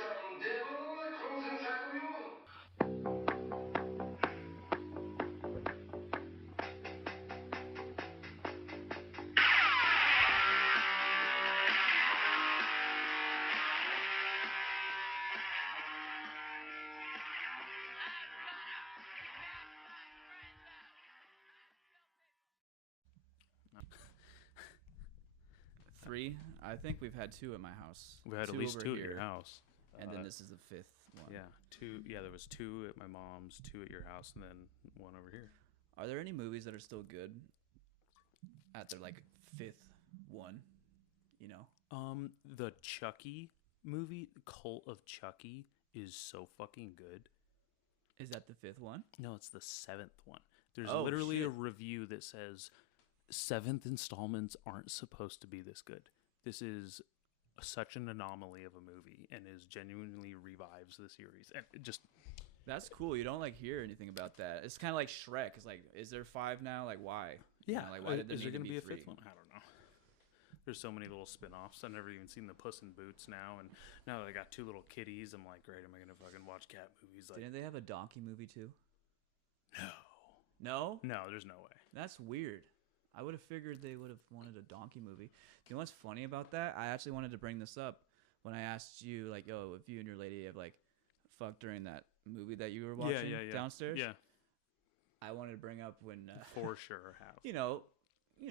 Some devil crawls inside of you. 3. I think we've had 2 at my house. We had at least 2 at your house. And then this is the 5th one. Yeah, 2. Yeah, there was 2 at my mom's, 2 at your house, and then 1 over here. Are there any movies that are still good at their like 5th one? You know, The Chucky movie, Cult of Chucky, is so fucking good. Is that the 5th one? No, it's the 7th one. There's literally a review that says 7th installments aren't supposed to be this good. This is such an anomaly of a movie and is genuinely revives the series. And it just That's cool. You don't like hear anything about that. It's kind of like Shrek. It's like, is there 5 now? Like, why? Yeah. You know, like, why did there is there need to going to be a 3? 5th one? I don't know. There's so many little spin-offs. I've never even seen the Puss in Boots now, and now that I got 2 little kitties, I'm like, great, am I going to fucking watch cat movies? Like, Didn't they have a donkey movie too? no. No? No, there's no way. That's weird. I would have figured they would have wanted a donkey movie. You know what's funny about that? I actually wanted to bring this up when I asked you, like, oh, if you and your lady have, like, fucked during that movie that you were watching downstairs. Yeah. I wanted to bring up when... For sure have. You know,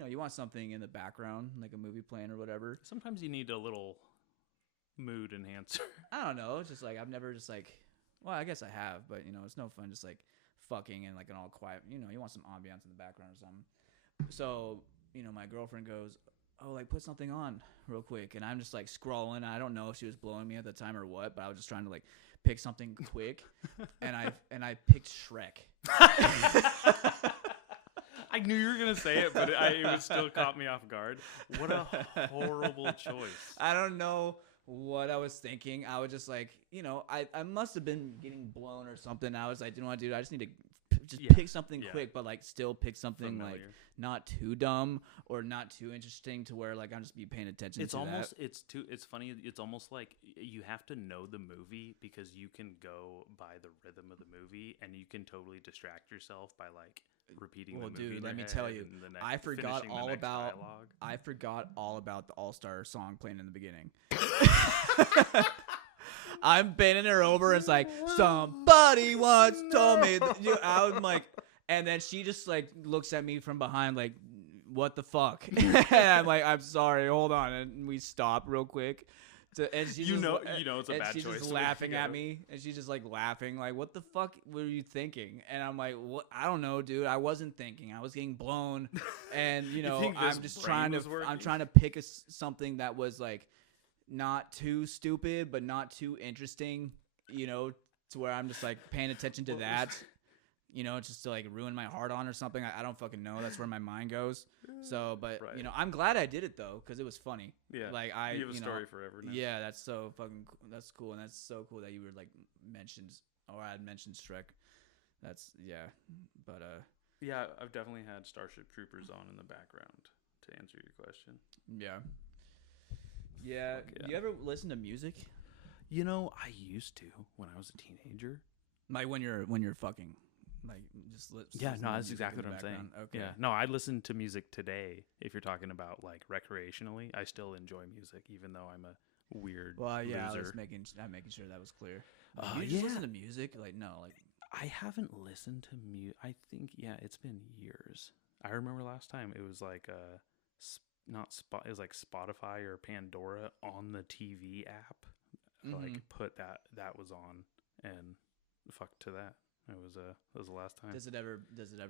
you want something in the background, like a movie playing or whatever. Sometimes you need a little mood enhancer. I don't know. It's just, like, I've never just, like... Well, I guess I have, but, you know, it's no fun just, like, fucking and, like, an all quiet... You know, you want some ambiance in the background or something. So, you know, my girlfriend goes, oh, like, put something on real quick. And I'm just, like, scrolling. I don't know if she was blowing me at the time or what, but I was just trying to, like, pick something quick. and I picked Shrek. I knew you were going to say it, but it still caught me off guard. What a horrible choice. I don't know what I was thinking. I was just like, you know, I must have been getting blown or something. I was like, you know what, dude, I just need to pick something quick, but like still pick something Familiar. Like not too dumb or not too interesting to where like I'm just be paying attention it's to almost that. It's funny. It's almost like you have to know the movie because you can go by the rhythm of the movie and you can totally distract yourself by like repeating the movie. Dude, let me tell you, I forgot all about the All-Star song playing in the beginning. I'm bending her over. It's like, somebody once told me. I'm like, and then she just like looks at me from behind, like, what the fuck? I'm like, I'm sorry, hold on, and we stop real quick. And she's you know it's a bad she's choice. She's just laughing at me, and she's just like laughing, like, what the fuck were you thinking? And I'm like, what? I don't know, dude. I wasn't thinking. I was getting blown, and you know, I'm just trying to pick something that was like not too stupid, but not too interesting, you know, to where I'm just like paying attention to that, you know, just to like ruin my heart on or something. I don't fucking know. That's where my mind goes. So, but you know, I'm glad I did it though, because it was funny. Yeah, like you have a story forever now. Yeah, that's so fucking that's cool, and that's so cool that you were like mentioned, or I had mentioned Shrek. That's but yeah, I've definitely had Starship Troopers on in the background to answer your question. Yeah. Do you ever listen to music? You know, I used to when I was a teenager. Like when you're fucking, like just yeah, no, that's exactly what I'm saying. Okay. Yeah, no, I listen to music today. If you're talking about like recreationally, I still enjoy music, even though I'm a weird. Well, yeah, loser. I'm making sure that was clear. You just listen to music, like no, like I haven't listened to music. I think it's been years. I remember last time it was like it was like Spotify or Pandora on the TV app. Like put that was on, and fuck to that. That was the last time. Does it ever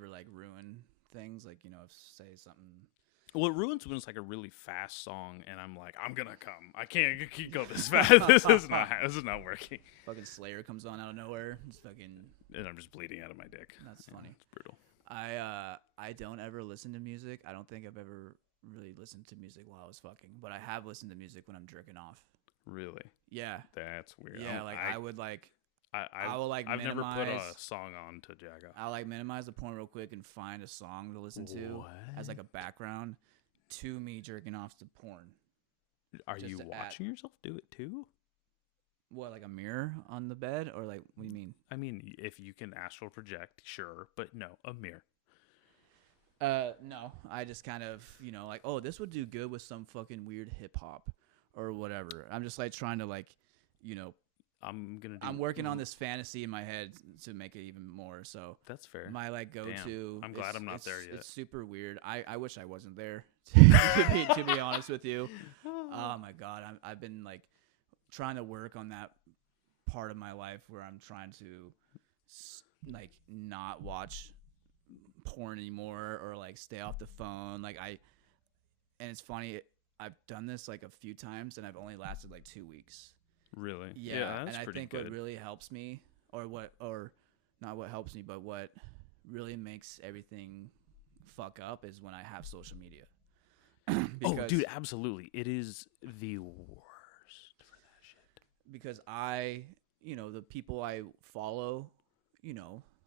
like ruin things? Like, you know, if say something. Well, it ruins when it's like a really fast song, and I'm like, I'm gonna come. I can't go this fast. This is not working. Fucking Slayer comes on out of nowhere. It's fucking. And I'm just bleeding out of my dick. That's funny. It's brutal. I don't ever listen to music. I don't think I've ever really listened to music while I was fucking, but I have listened to music when I'm jerking off. Really? Yeah. That's weird. Yeah, I will like I've never minimize, put a song on to jack off. I'll like minimize the porn real quick and find a song to listen to as like a background to me jerking off to porn. Are you watching yourself do it too? What, like a mirror on the bed, or like what do you mean? I mean, if you can astral project, sure, but no, a mirror. No, I just kind of, like, oh, this would do good with some fucking weird hip hop or whatever. I'm just like trying to like, I'm working on this fantasy in my head to make it even more. So that's fair. My like go-to. I'm glad I'm not there yet. It's super weird. I wish I wasn't there. To be honest with you. Oh my god, I've been like trying to work on that part of my life where I'm trying to like not watch porn anymore or like stay off the phone. And it's funny, I've done this like a few times and I've only lasted like 2 weeks. Really? Yeah, that's and I think good. what really helps me, or not what helps me, but what really makes everything fuck up is when I have social media. Oh, dude, absolutely. It is the worst for that shit. Because the people I follow,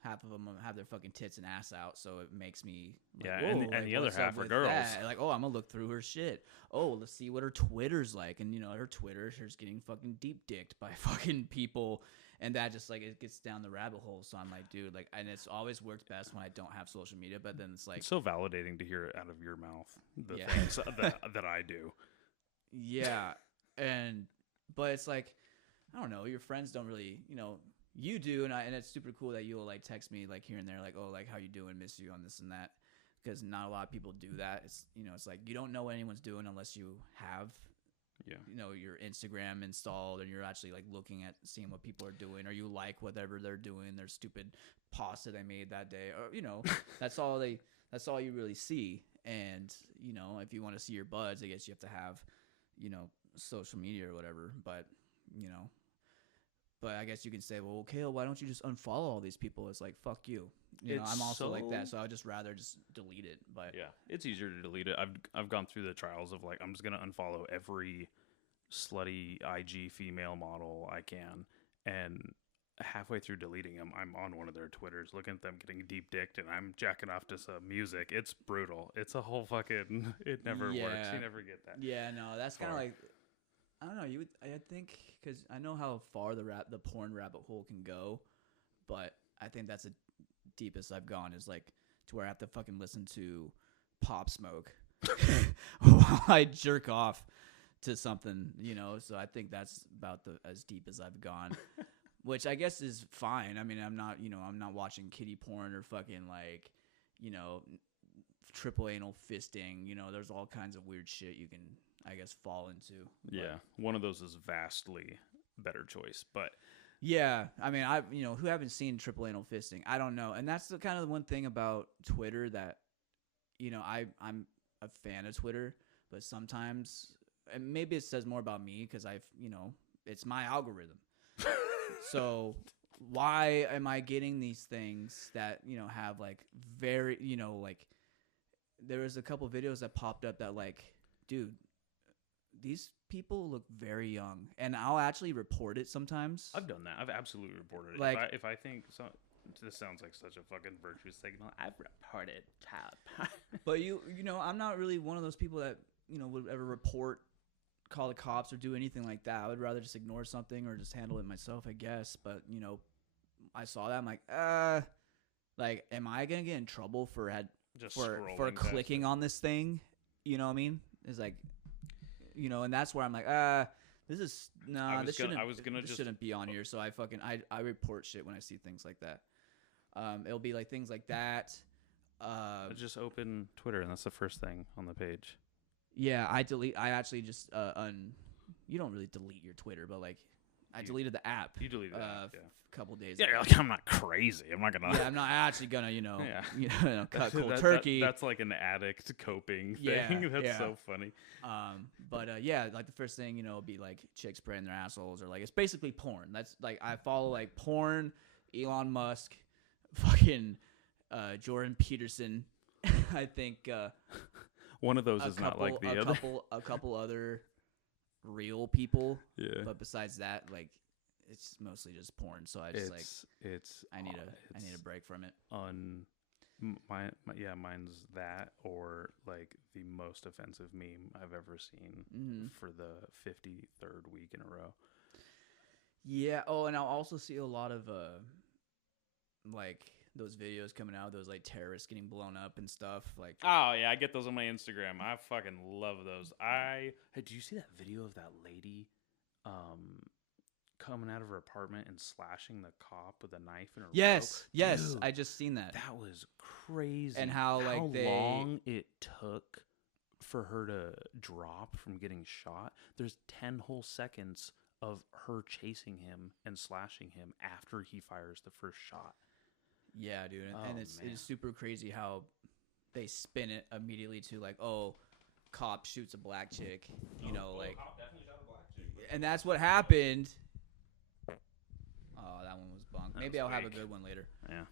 half of them have their fucking tits and ass out, so it makes me like, and the other half are girls. That? Like, oh, I'm gonna look through her shit. Oh, let's see what her Twitter's like, and her Twitter, she's getting fucking deep dicked by fucking people, and that just like it gets down the rabbit hole. So I'm like, dude, like, and it's always worked best when I don't have social media, but then it's like it's so validating to hear it out of your mouth. The things that I do. Yeah, but it's like, I don't know, your friends don't really, you do, and it's super cool that you'll like text me like here and there, like, oh, like how you doing, miss you on this and that, because not a lot of people do that. It's it's like you don't know what anyone's doing unless you have your Instagram installed and you're actually like looking at seeing what people are doing, or you like whatever they're doing, their stupid pasta they made that day, or that's all you really see. And if you want to see your buds, I guess you have to have social media or whatever, but But I guess you can say, well, Kale, why don't you just unfollow all these people? It's like, fuck you. I'm also like that, so I would just rather just delete it. But yeah, it's easier to delete it. I've gone through the trials of like, I'm just gonna unfollow every slutty IG female model I can, and halfway through deleting them, I'm on one of their Twitters, looking at them getting deep dicked, and I'm jacking off to some music. It's brutal. It's a whole fucking. It never works. You never get that. Yeah, no, that's kind of like. I don't know. I think because I know how far the porn rabbit hole can go, but I think that's the deepest I've gone is like to where I have to fucking listen to Pop Smoke while I jerk off to something, So I think that's about as deep as I've gone, which I guess is fine. I mean, I'm not watching kiddie porn or fucking like, triple anal fisting. There's all kinds of weird shit you can, I guess, fall into. Yeah, one of those is vastly better choice, but yeah, I mean, who haven't seen triple anal fisting? I don't know, and that's the kind of one thing about Twitter that, I'm a fan of Twitter, but sometimes, and maybe it says more about me because it's my algorithm. So why am I getting these things that have like very like there was a couple videos that popped up that like, dude, these people look very young, and I'll actually report it sometimes. I've done that. I've absolutely reported it. Like, if I think so, this sounds like such a fucking virtuous signal. I've reported child. But I'm not really one of those people that would ever call the cops or do anything like that. I would rather just ignore something or just handle it myself, I guess. But I saw that, I'm like, am I gonna get in trouble for clicking on this thing? You know what I mean? It's like. And that's where I'm like, this shouldn't be on here. So I report shit when I see things like that. It'll be like things like that. Just open Twitter and that's the first thing on the page. Yeah, I actually just you don't really delete your Twitter, but like I deleted the app. You deleted the app, a couple days ago. You're like, I'm not crazy. I'm not gonna. Yeah, I'm not actually gonna, cut cold turkey. That's like an addict coping thing. That's so funny. Like the first thing would be like chicks spraying their assholes, or like it's basically porn. That's like I follow like porn, Elon Musk, fucking Jordan Peterson. I think one of those is not like the other. A couple other real people. Yeah. But besides that, like it's mostly just porn. So I just I need a break from it. Mine's that, or like the most offensive meme I've ever seen for the 53rd week in a row. Yeah. Oh, and I'll also see a lot of like those videos coming out, those like terrorists getting blown up and stuff. Like, oh yeah, I get those on my Instagram. I fucking love those. Hey, did you see that video of that lady, coming out of her apartment and slashing the cop with a knife in her yes, robe? yes, Dude, I just seen that. that was crazy. And how like long it took for her to drop from getting shot. There's 10 whole seconds of her chasing him and slashing him after he fires the first shot. Yeah, dude, and it's super crazy how they spin it immediately to like, oh, cop shoots a black chick, you know, like, cop definitely shot a black chick. And that's what happened. Oh, that one was bunk. Maybe I'll have a good one later. Yeah.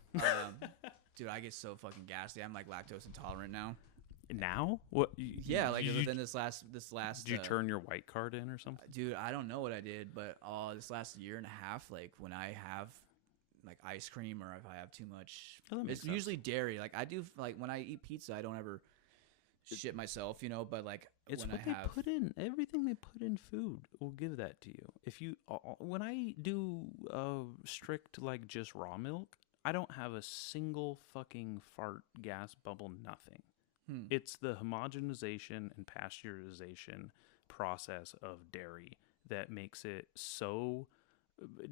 Dude, I get so fucking gassy. I'm like lactose intolerant now. Now? What? Yeah, like within this last. Did you turn your white card in or something? Dude, I don't know what I did, but this last year and a half, like when I have like ice cream or if I have too much, it's usually dairy. Like I do, like when I eat pizza, I don't ever shit myself, you know. But like it's when what they put in. Everything they put in food will give that to you. If you when I do strict like just raw milk, I don't have a single fucking fart, gas, bubble, nothing. It's the homogenization and pasteurization process of dairy that makes it so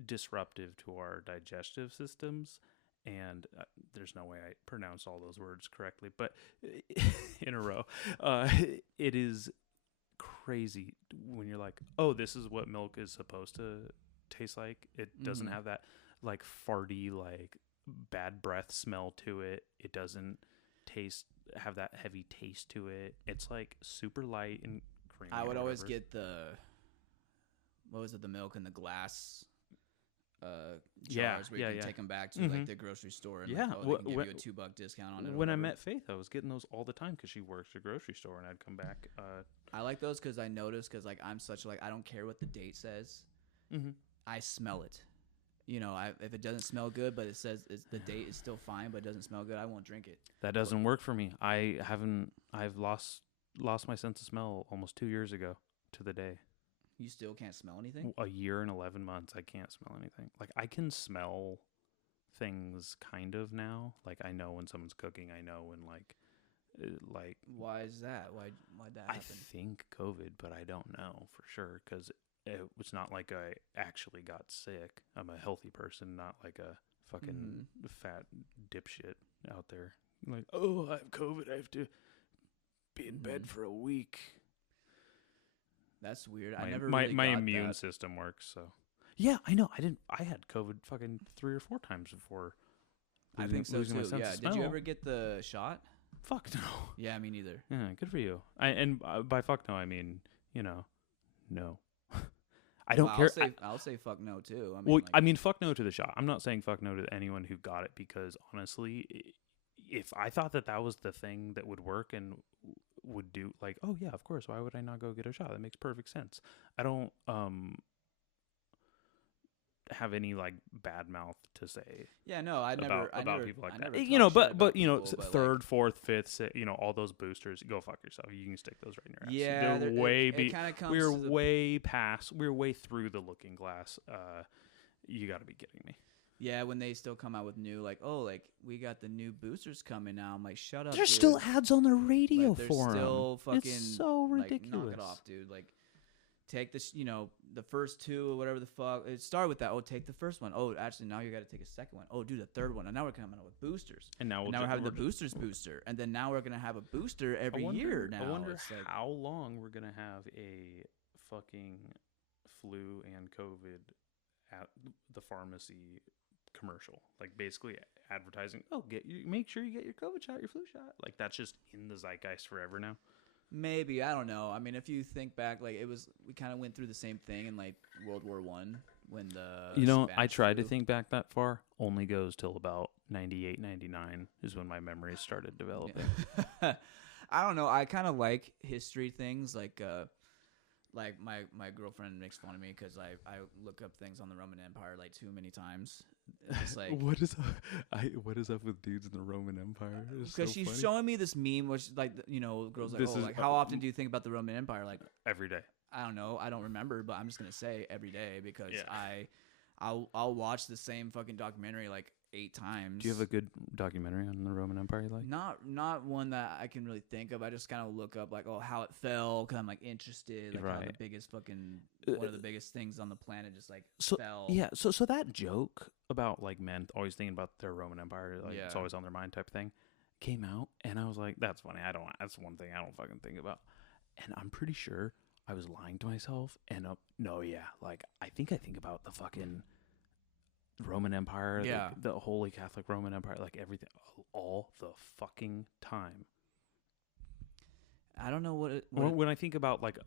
disruptive to our digestive systems. And there's no way I pronounce all those words correctly, but in a row, it is crazy when you're like, oh, this is what milk is supposed to taste like. It doesn't have that like farty, like bad breath smell to it. It doesn't have that heavy taste to it. It's like super light and creamy. I would always get the milk in the glass jars where you can take them back to like the grocery store and like, they can give you a $2 discount on it. When I met Faith, I was getting those all the time because she works at a grocery store, and I'd come back. I like those because I notice because like I'm such like I don't care what the date says. I smell it. You know, if it doesn't smell good, but it says the date is still fine, but it doesn't smell good, I won't drink it. That doesn't work for me. I've lost my sense of smell almost 2 years ago to the day. You still can't smell anything? A year and 11 months, I can't smell anything. Like, I can smell things kind of now. Like, I know when someone's cooking. I know when, like... Why is that? Why'd that happen? I think COVID, but I don't know for sure, because it's not like I actually got sick. I'm a healthy person, not like a fucking fat dipshit out there. Like, oh, I have COVID. I have to be in bed for a week. That's weird. My immune system works, so yeah, I know. I had COVID fucking 3 or 4 times before. I think so too. Yeah. Did you ever get the shot? Fuck no. Yeah, me neither. Yeah, good for you. By fuck no, I mean, you know, no. I don't care. I'll say fuck no too. I mean, fuck no to the shot. I'm not saying fuck no to anyone who got it because honestly, if I thought that was the thing that would work and would do, like, oh yeah, of course, why would I not go get a shot? That makes perfect sense. I don't have any like bad mouth to say. Yeah, no, I never about people like that. You know, but you know, third, fourth, fifth, you know, all those boosters, go fuck yourself. You can stick those right in your ass. Yeah, We're way through the looking glass. You got to be kidding me. Yeah, when they still come out with new, like, oh, like, we got the new boosters coming now. I'm like, shut up, There's still ads on the radio like, for them. Still fucking, it's so ridiculous. Like, knock it off, dude. Like, take this, you know, the first 2 or whatever the fuck. It started with that. Oh, take the first one. Oh, actually, now you got to take a second one. Oh, do the third one. And now we're coming out with boosters. And now we're having the boosters booster. And then now we're going to have a booster every year now. I wonder how long we're going to have a fucking flu and COVID at the pharmacy commercial, like basically advertising, make sure you get your COVID shot, your flu shot. Like, that's just in the zeitgeist forever now. Maybe, I don't know. I mean, if you think back, like, we kind of went through the same thing in like World War I when the I tried to think back that far. Only goes till about 98, 99 is when my memories started developing. Yeah. I don't know. I kind of like history things, like my girlfriend makes fun of me because I look up things on the Roman Empire like too many times. It's like what is up with dudes in the Roman Empire? Because she's showing me this meme, which like, you know, girls like, how often do you think about the Roman Empire? Like every day. I don't know. I don't remember, but I'm just gonna say every day because I'll watch the same fucking documentary like 8 times. Do you have a good documentary on the Roman Empire you like? Not one that I can really think of. I just kind of look up like, oh, how it fell, because I'm like interested, like how the biggest fucking one of the biggest things on the planet just like fell. Yeah, so that joke about like men always thinking about their Roman Empire, like it's always on their mind type thing, came out, and I was like, that's funny. That's one thing I don't fucking think about, and I'm pretty sure I was lying to myself. And like I think about the fucking Roman Empire, the Holy Catholic Roman Empire, like everything, all the fucking time. I don't know when I think about like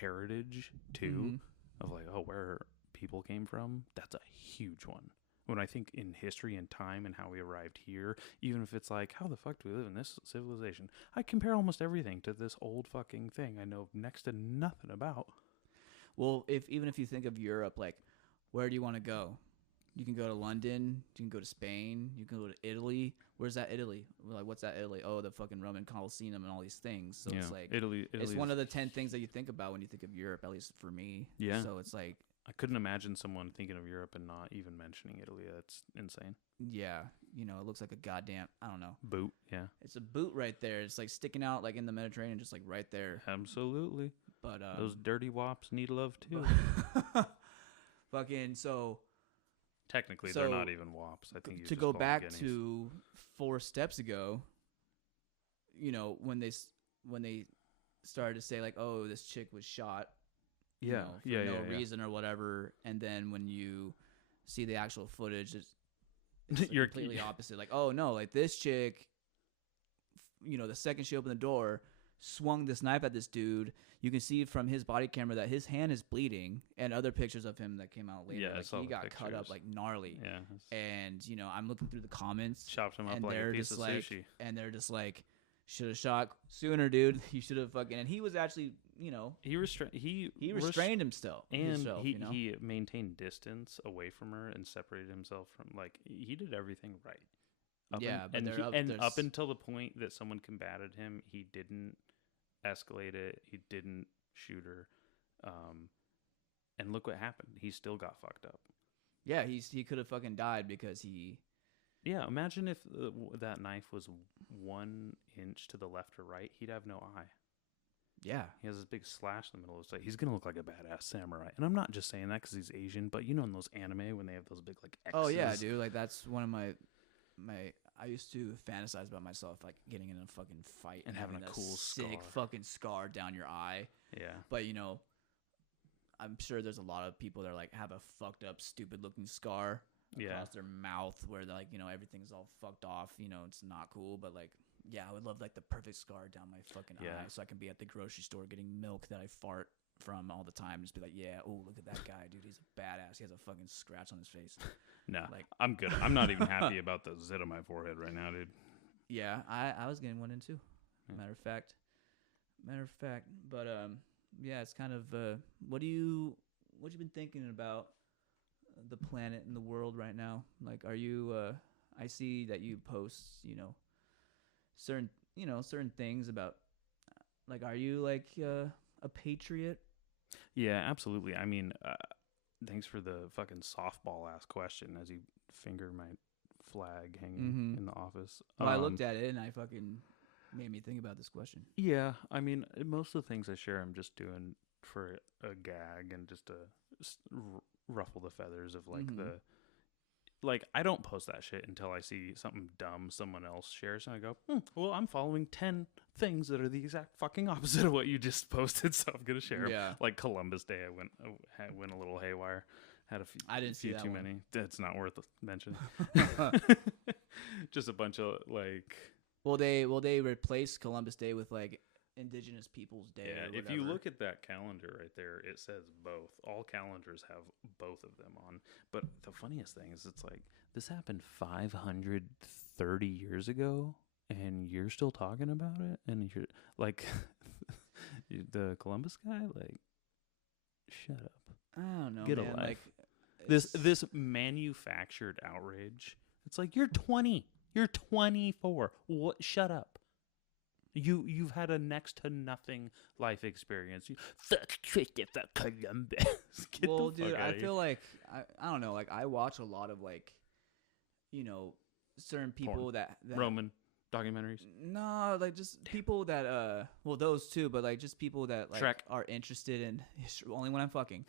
heritage too, of like where people came from, that's a huge one. When I think in history and time and how we arrived here, even if it's like, how the fuck do we live in this civilization? I compare almost everything to this old fucking thing I know next to nothing about. Well, even if you think of Europe, like, where do you want to go? You can go to London. You can go to Spain. You can go to Italy. Where's that Italy? We're like, what's that Italy? Oh, the fucking Roman Colosseum and all these things. So it's like Italy. It's one of the 10 things that you think about when you think of Europe, at least for me. Yeah. So it's like, I couldn't imagine someone thinking of Europe and not even mentioning Italy. That's insane. Yeah. It looks like a goddamn, I don't know. Boot, yeah. It's a boot right there. It's like sticking out like in the Mediterranean, just like right there. Absolutely. But those dirty wops need love too. Fucking so. Technically, they're not even wops. I think to go back to 4 steps ago, when they started to say like, oh, this chick was shot. For no reason or whatever, and then when you see the actual footage, it's like you're completely opposite. Like, oh no, like this chick, the second she opened the door, swung this knife at this dude. You can see from his body camera that his hand is bleeding, and other pictures of him that came out later. Yeah, like he got cut up like gnarly. Yeah, and I'm looking through the comments, chopped him up like a piece of sushi, and they're just like, should have shot sooner, dude. You should have fucking. And he was actually, he restrained himself, and he maintained distance away from her and separated himself from, like, he did everything right. Up until the point that someone combated him, he didn't escalate it. He didn't shoot her. And look what happened. He still got fucked up. Yeah, he could have fucking died because he. Yeah, imagine if that knife was 1 inch to the left or right, he'd have no eye. Yeah. He has this big slash in the middle of his face. He's going to look like a badass samurai. And I'm not just saying that because he's Asian, but in those anime when they have those big, like, X's. Oh, yeah, dude. Like, that's one of my I used to fantasize about myself, like, getting in a fucking fight. And having a cool sick fucking scar down your eye. Yeah. But, I'm sure there's a lot of people that are, like, have a fucked up, stupid-looking scar. Across their mouth where they're like, everything's all fucked off, it's not cool, but like, yeah, I would love like the perfect scar down my fucking eye so I can be at the grocery store getting milk that I fart from all the time, just be like, yeah, oh, look at that guy, dude, he's a badass, he has a fucking scratch on his face. No, like, I'm good. I'm not even happy about the zit on my forehead right now, dude. Yeah, I was getting one in too. Matter of fact, but yeah, it's kind of what you been thinking about the planet and the world right now? Like, are you I see that you post certain things about, like, are you like a patriot? Yeah, absolutely. I mean, thanks for the fucking softball ass question as you finger my flag hanging in the office. Well, I looked at it and I fucking made me think about this question. Yeah, I mean, most of the things I share I'm just doing for a gag and just to ruffle the feathers of like I don't post that shit until I see something dumb someone else shares and I go, well, I'm following 10 things that are the exact fucking opposite of what you just posted, so I'm gonna share them. Yeah. Like Columbus Day, I went a little haywire. Had a few. I didn't see that too one. many. That's not worth mention. Just a bunch of like. Will they replace Columbus Day with like Indigenous Peoples Day? Yeah, if you look at that calendar right there, it says both. All calendars have both of them on. But the funniest thing is, it's like this happened 530 years ago, and you're still talking about it, and you're like, the Columbus guy, like, shut up. I don't know. Get man. a life. Like, this manufactured outrage. It's like, you're 20. You're 24. What? Shut up. You've had a next to nothing life experience. Fuck Christopher Columbus. Well, dude, I feel like I don't know. Like I watch a lot of like, certain people that Roman documentaries. No, like just people that well, those too, but like just people that like Shrek. are interested in history. Only when I'm fucking.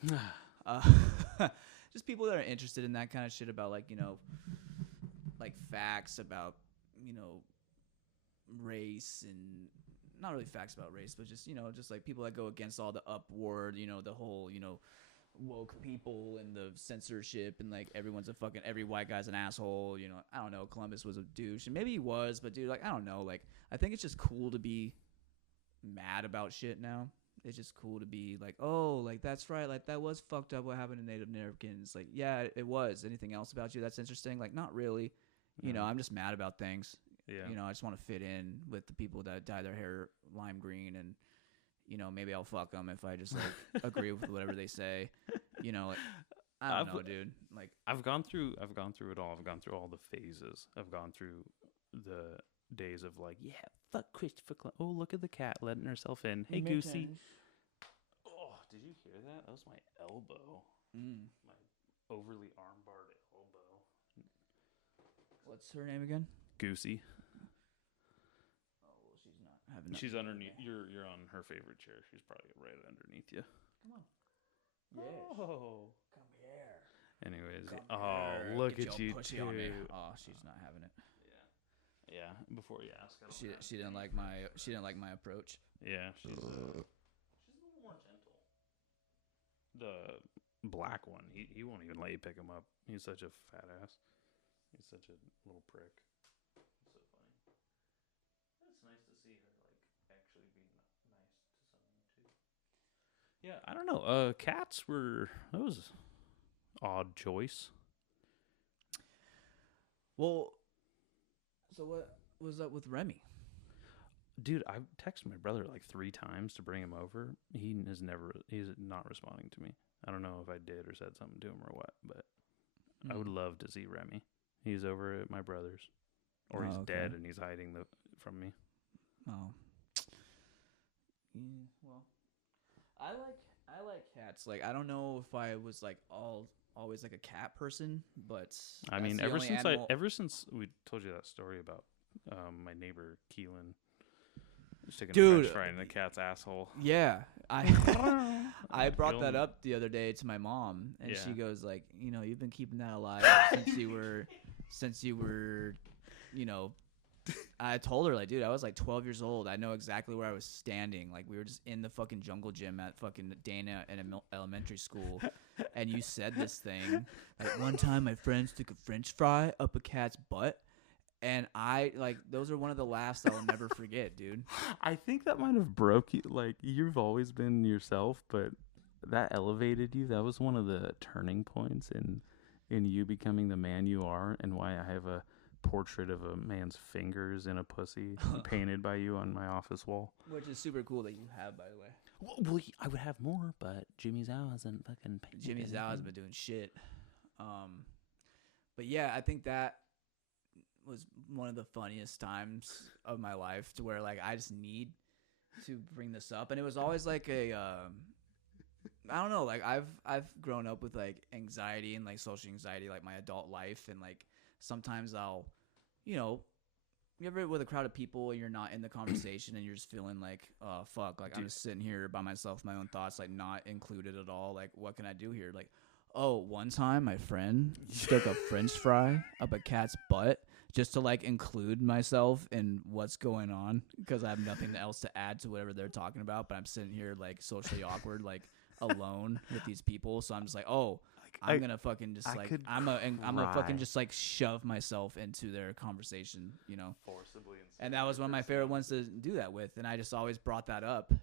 Just people that are interested in that kind of shit about like like facts about race, and not really facts about race, but just just like people that go against all the upward, the whole woke people and the censorship, and like every white guy's an asshole. I don't know, Columbus was a douche, and maybe he was, but dude, like I don't know, like I think it's just cool to be mad about shit now. It's just cool to be like, oh, like that's right, like that was fucked up what happened to Native Americans. Like, yeah, it was. Anything else about you that's interesting? Like, not really. I'm just mad about things. Yeah. I just want to fit in with the people that dye their hair lime green, and maybe I'll fuck them if I just like agree with whatever they say. Like I don't know, dude. Like I've gone through it all. I've gone through all the phases. I've gone through the days of like, yeah, fuck Christopher Columbus. Oh, look at the cat letting herself in. Hey, Goosey. Oh, did you hear that? That was my elbow. My overly armbarred elbow. What's her name again? Goosey. Oh, well, she's not having. She's underneath. You're on her favorite chair. She's probably right underneath you. Come on. Yes. Oh, come here. Anyways, Here. Look Get at your you pussy too. on me. Oh, she's not having it. Yeah. Before you ask, She didn't like my approach. Yeah, she's a little more gentle. The black one, he won't even let you pick him up. He's such a fat ass. He's such a little prick. It's so funny. It's nice to see her like actually being nice to someone too. Yeah, I don't know. Cats that was odd choice. Well, so what was up with Remy? Dude, I've texted my brother like 3 times to bring him over. He's not responding to me. I don't know if I did or said something to him or what, but I would love to see Remy. He's over at my brother's, or he's dead and he's hiding from me. Oh. Yeah, well, I like cats. Like I don't know if I was like always like a cat person, but I mean, ever since we told you that story about my neighbor Keelan sticking a French fry in the cat's asshole. Yeah, I brought that up the other day to my mom, and she goes like, you've been keeping that alive since you were, I told her like, dude, I was like 12 years old. I know exactly where I was standing. Like we were just in the fucking jungle gym at fucking Dana in elementary school, and you said this thing like one time my friends took a French fry up a cat's butt. And I like those are one of the laughs I'll never forget, dude. I think that might have broke you. Like you've always been yourself, but that elevated you. That was one of the turning points in you becoming the man you are, and why I have a portrait of a man's fingers in a pussy painted by you on my office wall. Which is super cool that you have, by the way. Well, I would have more, but Jimmy Zhao hasn't fucking painted. Jimmy Zhao has been doing shit. But yeah, I think that was one of the funniest times of my life, to where like I just need to bring this up, and it was always like a I don't know, like I've grown up with like anxiety and like social anxiety like my adult life, and like sometimes I'll you ever with a crowd of people and you're not in the conversation and you're just feeling like, oh fuck, like I'm just sitting here by myself, my own thoughts, like not included at all, like what can I do here? Like, oh, one time my friend stuck a French fry up a cat's butt just to like include myself in what's going on, because I have nothing else to add to whatever they're talking about, but I'm sitting here like socially awkward, like alone with these people. So I'm just like, oh, I'm gonna fucking just like I'm gonna fucking just like shove myself into their conversation, forcibly. And that was one of my favorite ones to do that with, and I just always brought that up.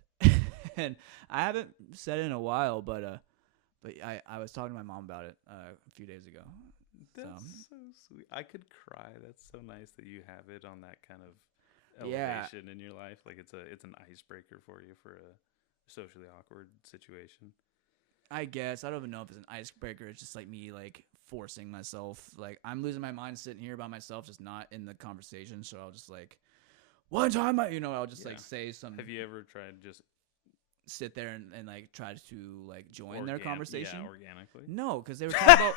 And I haven't said it in a while, but I was talking to my mom about it a few days ago. That's so sweet. I could cry. That's so nice that you have it on that kind of elevation in your life. Like it's an icebreaker for you for a socially awkward situation. I guess. I don't even know if it's an icebreaker. It's just like me like forcing myself. Like I'm losing my mind sitting here by myself, just not in the conversation. So I'll just like, one time I'll just like say some. Have you ever tried just sit there and like try to like join their conversation? Yeah, organically. No, because they were talking about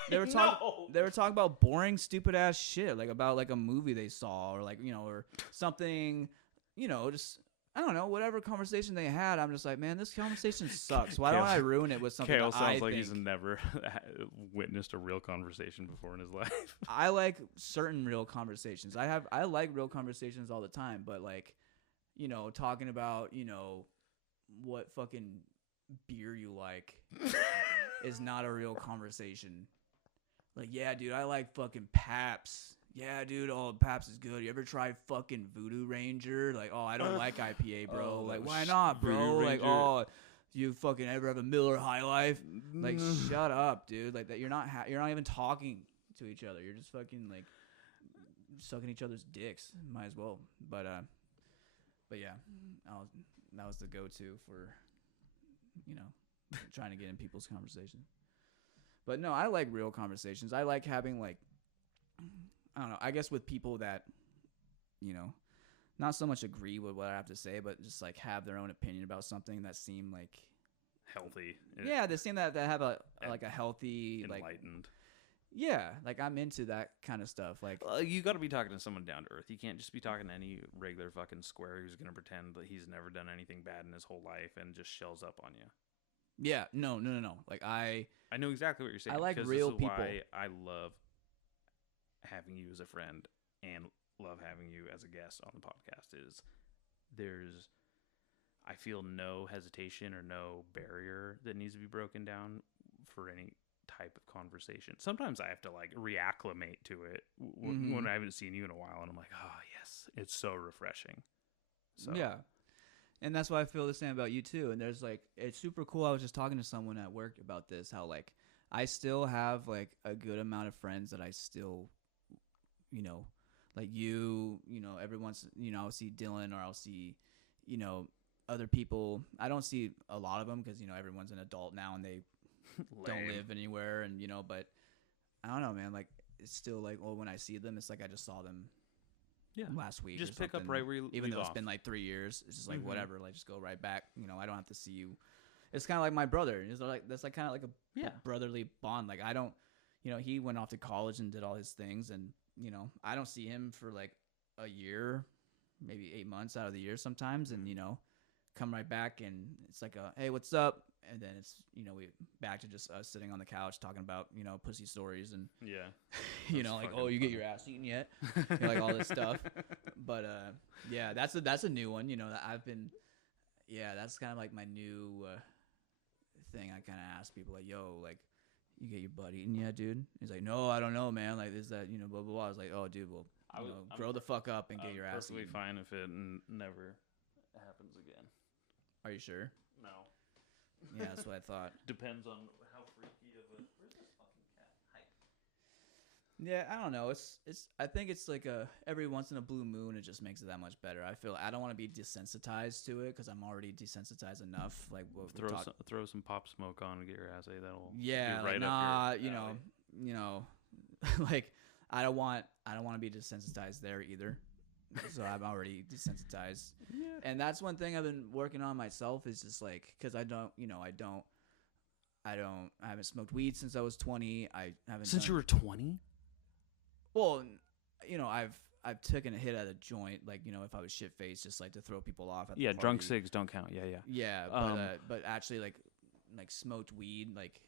they were talking about boring, stupid ass shit, like about like a movie they saw or like or something, just. I don't know, whatever conversation they had, I'm just like, man, this conversation sucks. Why don't I ruin it with something Kale that sounds like he's never witnessed a real conversation before in his life. I like certain real conversations. I like real conversations all the time, but like, talking about, what fucking beer you like is not a real conversation. Like, yeah, dude, I like fucking Pabst. Yeah, dude, Pabst is good. You ever try fucking Voodoo Ranger? Like, I don't like IPA, bro. Like, why not, bro? Like, you fucking ever have a Miller High Life? Like, shut up, dude. Like that, you're not even talking to each other. You're just fucking like sucking each other's dicks. Might as well. But yeah, that was the go-to for trying to get in people's conversation. But no, I like real conversations. I like having like. I don't know. I guess with people that, not so much agree with what I have to say, but just like have their own opinion about something that seem like healthy. Yeah, they seem that have a healthy, enlightened. Yeah, like I'm into that kind of stuff. Like you got to be talking to someone down to earth. You can't just be talking to any regular fucking square who's gonna pretend that he's never done anything bad in his whole life and just shells up on you. Yeah, no. Like I know exactly what you're saying. I like real people. Why I love having you as a friend and love having you as a guest on the podcast is I feel no hesitation or no barrier that needs to be broken down for any type of conversation. Sometimes I have to like reacclimate to it when I haven't seen you in a while, and I'm like, oh yes, it's so refreshing. So yeah, and that's why I feel the same about you too. And there's like, it's super cool. I was just talking to someone at work about this, how like I still have like a good amount of friends that I still like every once, I'll see Dylan or I'll see, other people. I don't see a lot of them because, everyone's an adult now and they don't live anywhere. And, but I don't know, man, like it's still like, when I see them, it's like I just saw them last week. Just pick up right where you even though it's been like 3 years, it's just like, whatever, like just go right back. I don't have to see you. It's kind of like my brother. It's like, that's like kind of like a brotherly bond. Like I don't, he went off to college and did all his things, and I don't see him for like a year, maybe 8 months out of the year sometimes, and come right back, and it's like hey, what's up? And then it's we back to just us sitting on the couch talking about pussy stories and like, oh, you get your ass eaten yet? Like all this stuff. But yeah, that's a new one. That I've been. Yeah, that's kind of like my new thing. I kind of ask people like, yo, like, you get your butt eaten yet, dude? He's like, no, I don't know, man. Like, is that, blah, blah, blah. I was like, oh, dude, well, grow the fuck up and get your ass eaten. Perfectly fine if it never happens again. Are you sure? No. Yeah, that's what I thought. Depends on how freaky of a... Where's this fucking cat? Hi. Yeah, I don't know. It's. I think it's like every once in a blue moon, it just makes it that much better. I don't want to be desensitized to it because I'm already desensitized enough. Like, throw some Pop Smoke on and get your ass ate. That'll right up your like I don't want to be desensitized there either. So I'm already desensitized. Yeah. And that's one thing I've been working on myself is just like, because I haven't smoked weed since I was 20. I haven't since you were 20. Well, I've taken a hit at a joint, like if I was shit faced, just like to throw people off. At the party. Drunk cigs don't count. Yeah, but actually like smoked weed like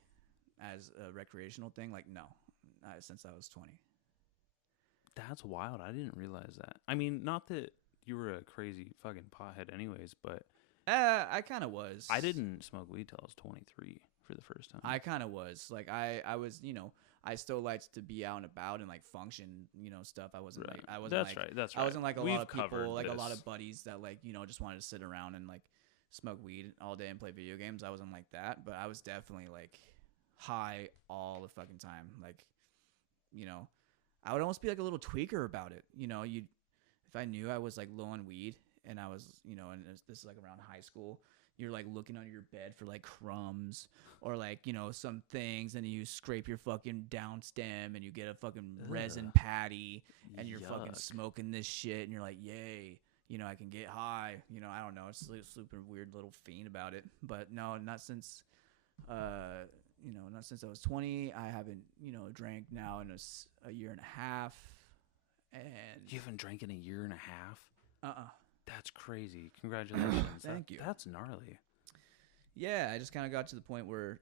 as a recreational thing, like no, since I was 20. That's wild. I didn't realize that. I mean, not that you were a crazy fucking pothead anyways, but I kind of was. I didn't smoke weed till I was 23 for the first time. I kind of was. Like I was, I still liked to be out and about and like function, stuff. I wasn't right. like I wasn't That's right. I wasn't like a lot of people, like this. a lot of buddies that like, just wanted to sit around and like smoke weed all day and play video games. I wasn't like that, but I was definitely like high all the fucking time. Like, I would almost be like a little tweaker about it. If I knew I was like low on weed and I was, and this is like around high school, you're like looking under your bed for like crumbs or like, some things, and you scrape your fucking down stem and you get a fucking resin patty and you're fucking smoking this shit and you're like, yay, I can get high. I don't know. It's a super weird little fiend about it. But no, not since, not since I was 20. I haven't, drank now in a year and a half. And you haven't drank in a year and a half? That's crazy. Congratulations. Thank you. That's gnarly. Yeah, I just kind of got to the point where,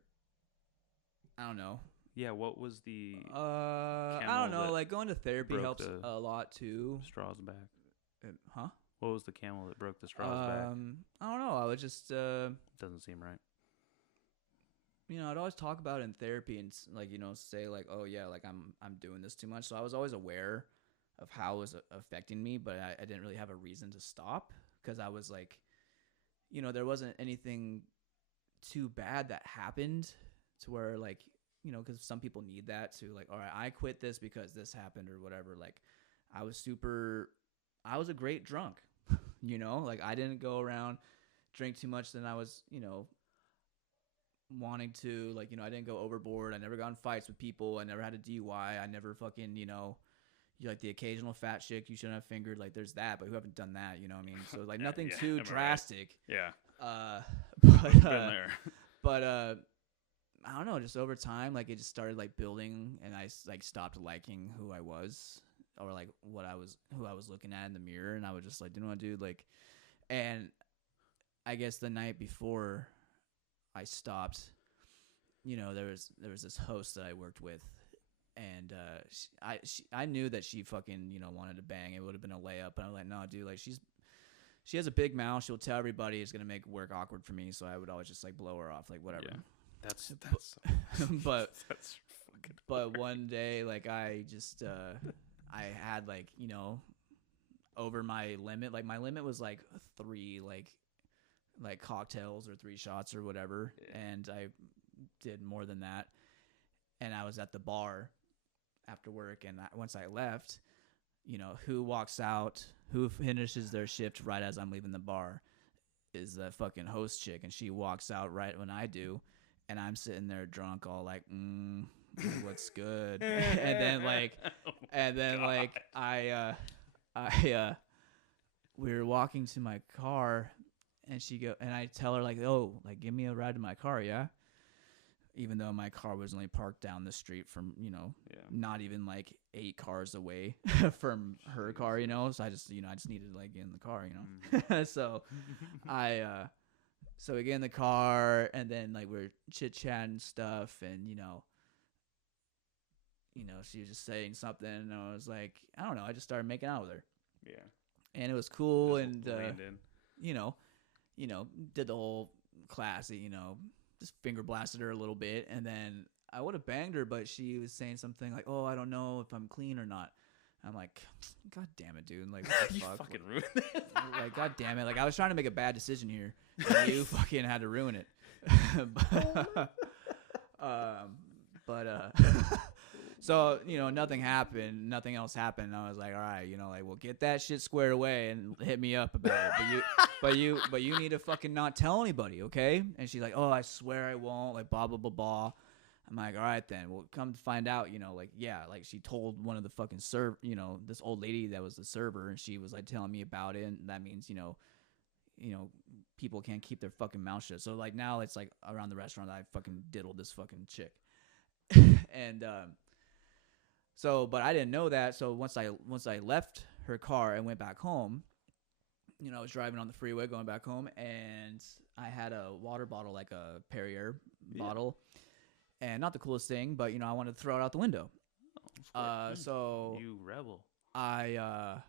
I don't know. Yeah, what was the I don't know, like going to therapy helps a lot too. Straw's back. Huh? What was the camel that broke the straw's back? I don't know. I would just doesn't seem right. I'd always talk about it in therapy and like, say like, oh yeah, like I'm doing this too much. So I was always aware of how it was affecting me, but I didn't really have a reason to stop because I was like, there wasn't anything too bad that happened to where like, because some people need that to like, all right, I quit this because this happened or whatever. Like I was a great drunk, like I didn't go around drink too much than I was, wanting to, like, I didn't go overboard. I never got in fights with people. I never had a DUI. I never fucking, you like the occasional fat chick you shouldn't have fingered. Like there's that, but who haven't done that? You know what I mean? So like nothing too drastic. Right. Yeah. But been there. But I don't know. Just over time, like it just started like building, and I like stopped liking who I was, or like who I was looking at in the mirror, and I was just like, you know what, dude, like, and I guess the night before I stopped, there was this host that I worked with, and I knew that she fucking wanted to bang. It would have been a layup, but I was like, no, dude, like she has a big mouth. She'll tell everybody. It's gonna make work awkward for me, so I would always just like blow her off, like whatever. Yeah. That's but that's fucking but one day, like I just I had like over my limit. Like my limit was like 3 like cocktails or 3 shots or whatever, and I did more than that. And I was at the bar after work, and once I left, who walks out, who finishes their shift right as I'm leaving the bar, is the fucking host chick, and she walks out right when I do, and I'm sitting there drunk, all like, what's good? and then we were walking to my car, and I tell her like, oh, like give me a ride to my car, yeah. Even though my car was only parked down the street from, not even like 8 cars away from her car, so I just needed to like get in the car, so so we get in the car, and then like we're chit-chatting stuff, and she was just saying something, and I was like, I don't know, I just started making out with her. Yeah. And it was cool, and did the whole classic, just finger blasted her a little bit, and then I would have banged her, but she was saying something like, oh, I don't know if I'm clean or not. I'm like, God damn it, dude. Like, what the you fuck? fucking ruined it. Like, God damn it. Like, I was trying to make a bad decision here, and you fucking had to ruin it. So, nothing happened. Nothing else happened. And I was like, all right, like, well, get that shit squared away and hit me up about it. But you need to fucking not tell anybody, okay? And she's like, oh, I swear I won't. Like, blah, blah, blah, blah. I'm like, all right, then. Well, come to find out, like, yeah, like, she told one of the fucking this old lady that was the server, and she was, like, telling me about it. And that means, people can't keep their fucking mouth shut. So, like, now it's, like, around the restaurant, I fucking diddled this fucking chick. And, so, but I didn't know that. So once I left her car and went back home, I was driving on the freeway going back home, and I had a water bottle, like a Perrier bottle, and not the coolest thing, but I wanted to throw it out the window. So you rebel. I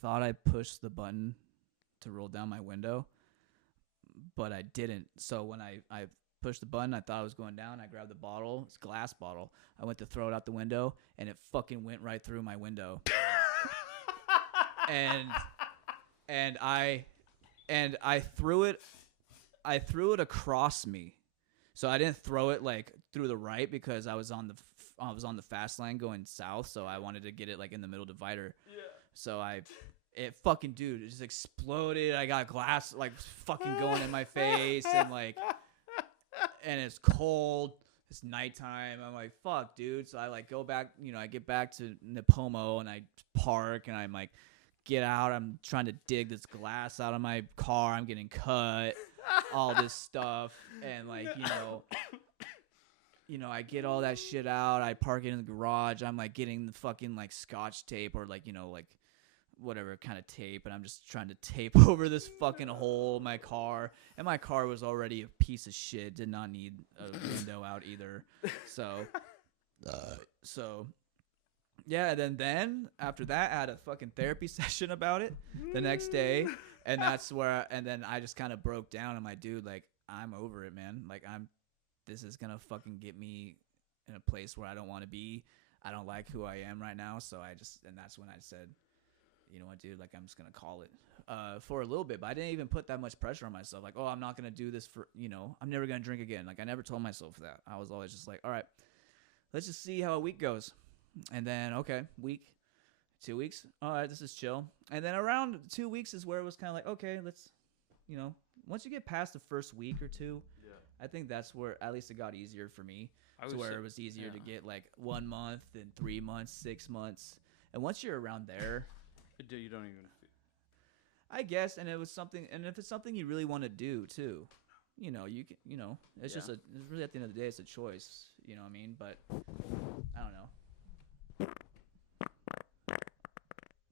thought I pushed the button to roll down my window, but I didn't. So when I pushed the button, I thought I was going down. I grabbed the bottle. It's a glass bottle. I went to throw it out the window, and it fucking went right through my window. and I threw it. I threw it across me, so I didn't throw it like through the right because I was on the fast lane going south. So I wanted to get it like in the middle divider. Yeah. So it fucking, dude, it just exploded. I got glass like fucking going in my face, and like. And it's cold. It's nighttime. I'm like, fuck, dude. So I like go back, I get back to Nipomo, and I park, and I'm like get out. I'm trying to dig this glass out of my car. I'm getting cut. All this stuff. And like, I get all that shit out. I park it in the garage. I'm like getting the fucking like scotch tape or like, like whatever kind of tape. And I'm just trying to tape over this fucking hole in my car. And my car was already a piece of shit. Did not need a window out either. So yeah, then after that, I had a fucking therapy session about it the next day. And that's where, and then I just kind of broke down. I'm like, dude, like, I'm over it, man. Like, this is going to fucking get me in a place where I don't want to be. I don't like who I am right now. So and that's when I said, you know what, dude, like, I'm just going to call it for a little bit. But I didn't even put that much pressure on myself. Like, oh, I'm not going to do this for, I'm never going to drink again. Like, I never told myself that. I was always just like, all right, let's just see how a week goes. And then, okay, week, 2 weeks. All right, this is chill. And then around 2 weeks is where it was kind of like, okay, let's, once you get past the first week or two, I think that's where at least it got easier for me. Where it was easier to get like 1 month, then 3 months, 6 months. And once you're around there, you don't even. I guess, and it was something, and if it's something you really want to do too, you can, it's just it's really at the end of the day, it's a choice. You know what I mean? But I don't know.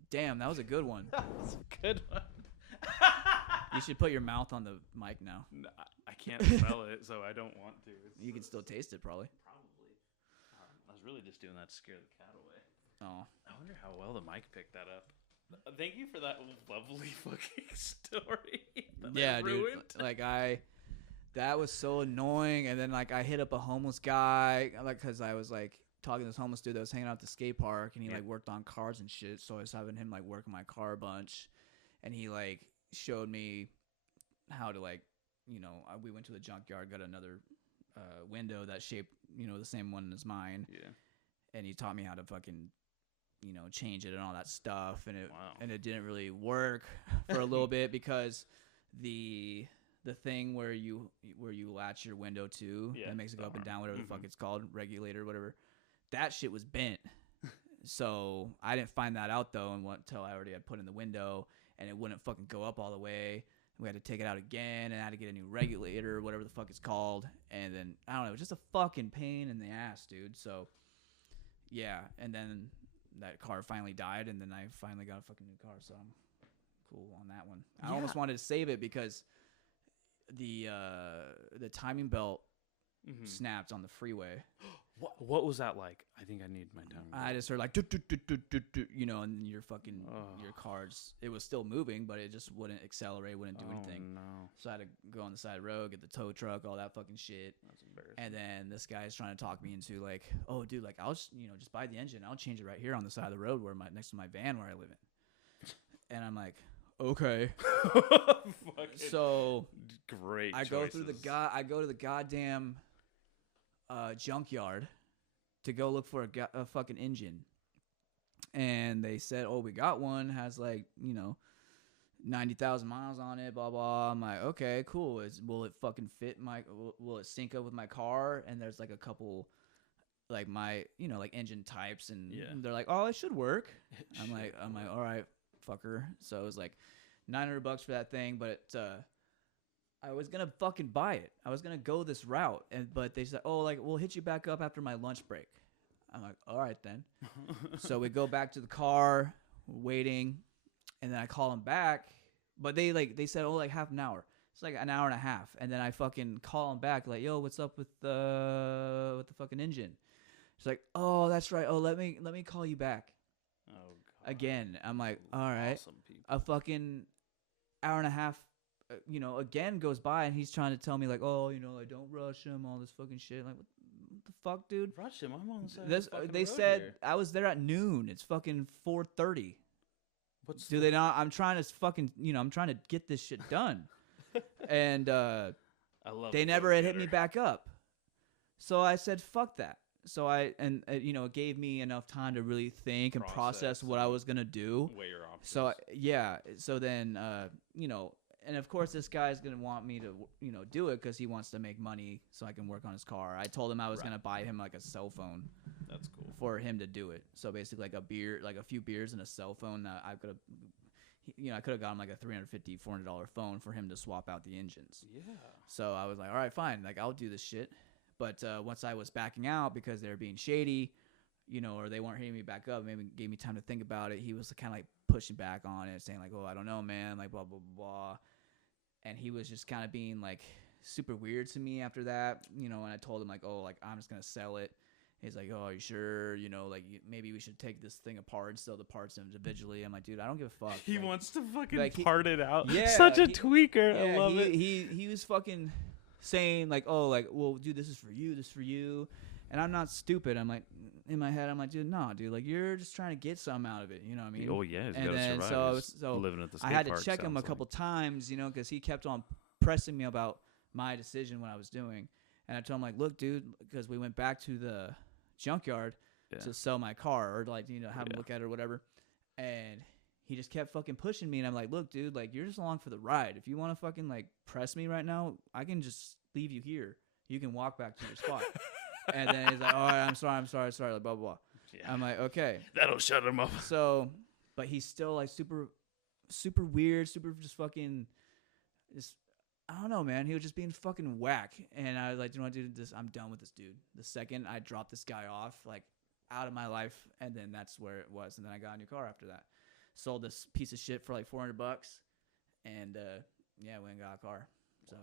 Damn, that was a good one. That was a good one. You should put your mouth on the mic now. No, I can't smell it, so I don't want to. You can still taste it, probably. Probably. I was really just doing that to scare the cat away. Oh. I wonder how well the mic picked that up. Thank you for that lovely fucking story. Yeah, dude. Like, that was so annoying. And then, like, I hit up a homeless guy, like, because I was, like, talking to this homeless dude that was hanging out at the skate park, and he like worked on cars and shit. So I was having him like work on my car a bunch, and he like showed me how to like, we went to the junkyard, got another window that shaped, the same one as mine. Yeah. And he taught me how to fucking, change it and all that stuff. And it didn't really work for a little bit because the thing where you latch your window to that makes it go up and down, whatever the fuck it's called, regulator, whatever. That shit was bent. So I didn't find that out though until I already had put in the window, and it wouldn't fucking go up all the way. We had to take it out again and I had to get a new regulator, whatever the fuck it's called. And then I don't know, it was just a fucking pain in the ass, dude. So yeah, and then that car finally died, and then I finally got a fucking new car, so I'm cool on that one. I almost wanted to save it because the timing belt snapped on the freeway. What was that like? I think I need my timing belt. I just heard like and your fucking your car's, it was still moving, but it just wouldn't accelerate, wouldn't do anything. No. So I had to go on the side of the road, get the tow truck, all that fucking shit. That's embarrassing. And then this guy's trying to talk me into like, oh dude, like I'll just just buy the engine, I'll change it right here on the side of the road next to my van where I live in. And I'm like, okay. So great. I go to the goddamn junkyard to go look for a fucking engine, and they said, oh, we got one, has like 90,000 miles on it, blah blah. I'm like, okay, cool. Will it fucking fit will it sync up with my car? And there's like a couple like my like engine types, and they're like, oh, it should work. I'm like all right, fucker. So it was like $900 for that thing, but I was gonna fucking buy it. I was gonna go this route, but they said, oh, like we'll hit you back up after my lunch break. I'm like, all right then. So we go back to the car, waiting, and then I call them back, but they said, oh, like half an hour. It's like an hour and a half, and then I fucking call them back like, yo, what's up with the fucking engine? It's like, oh, that's right. Oh, let me call you back. Oh God. Again. I'm like, all right. Awesome people. A fucking hour and a half. Again goes by, and he's trying to tell me like, oh, like don't rush him, all this fucking shit. Like, what the fuck, dude? Rush him? I'm on the side of the fucking They road said here. I was there at noon. It's fucking 4:30. Do they not? I'm trying to fucking, I'm trying to get this shit done, and I love. They never had hit me back up, so I said, fuck that. So it gave me enough time to really think and process what I was gonna do. Weigh your options. So so then and of course this guy's going to want me to, do it because he wants to make money so I can work on his car. I told him I was going to buy him like a cell phone. That's cool. For him to do it. So basically like a few beers and a cell phone that I could have, I could have gotten like a $350, $400 phone for him to swap out the engines. Yeah. So I was like, all right, fine. Like, I'll do this shit. But once I was backing out because they were being shady, or they weren't hitting me back up, maybe gave me time to think about it. He was kind of like pushing back on it, saying like, oh, I don't know, man, like blah, blah, blah. And he was just kind of being like super weird to me after that, and I told him like, oh, like I'm just going to sell it. He's like, oh, are you sure? Like maybe we should take this thing apart and sell the parts individually. I'm like, dude, I don't give a fuck. He like, wants to fucking like part it out. Yeah, Such a tweaker. Yeah, I love it. He was fucking saying like, oh, like, well, dude, this is for you, this is for you. And I'm not stupid. I'm like, in my head, I'm like, dude, no, dude, like you're just trying to get something out of it. You know what I mean? Oh yeah, he's and gotta then survive. so living at the skate I had to park, check him a sounds couple like. times, because he kept on pressing me about my decision, what I was doing. And I told him like, look, dude, because we went back to the junkyard to sell my car or like, have him look at it or whatever. And he just kept fucking pushing me. And I'm like, look, dude, like you're just along for the ride. If you want to fucking like press me right now, I can just leave you here. You can walk back to your spot. And then he's like, all right, I'm sorry, like blah, blah, blah. Yeah. I'm like, okay. That'll shut him up. So, but he's still like super, super weird, super just fucking, just, I don't know, man. He was just being fucking whack. And I was like, you know what, dude, I'm done with this dude. The second I dropped this guy off, like, out of my life, and then that's where it was. And then I got a new car after that. Sold this piece of shit for like $400, and we went and got a car. So,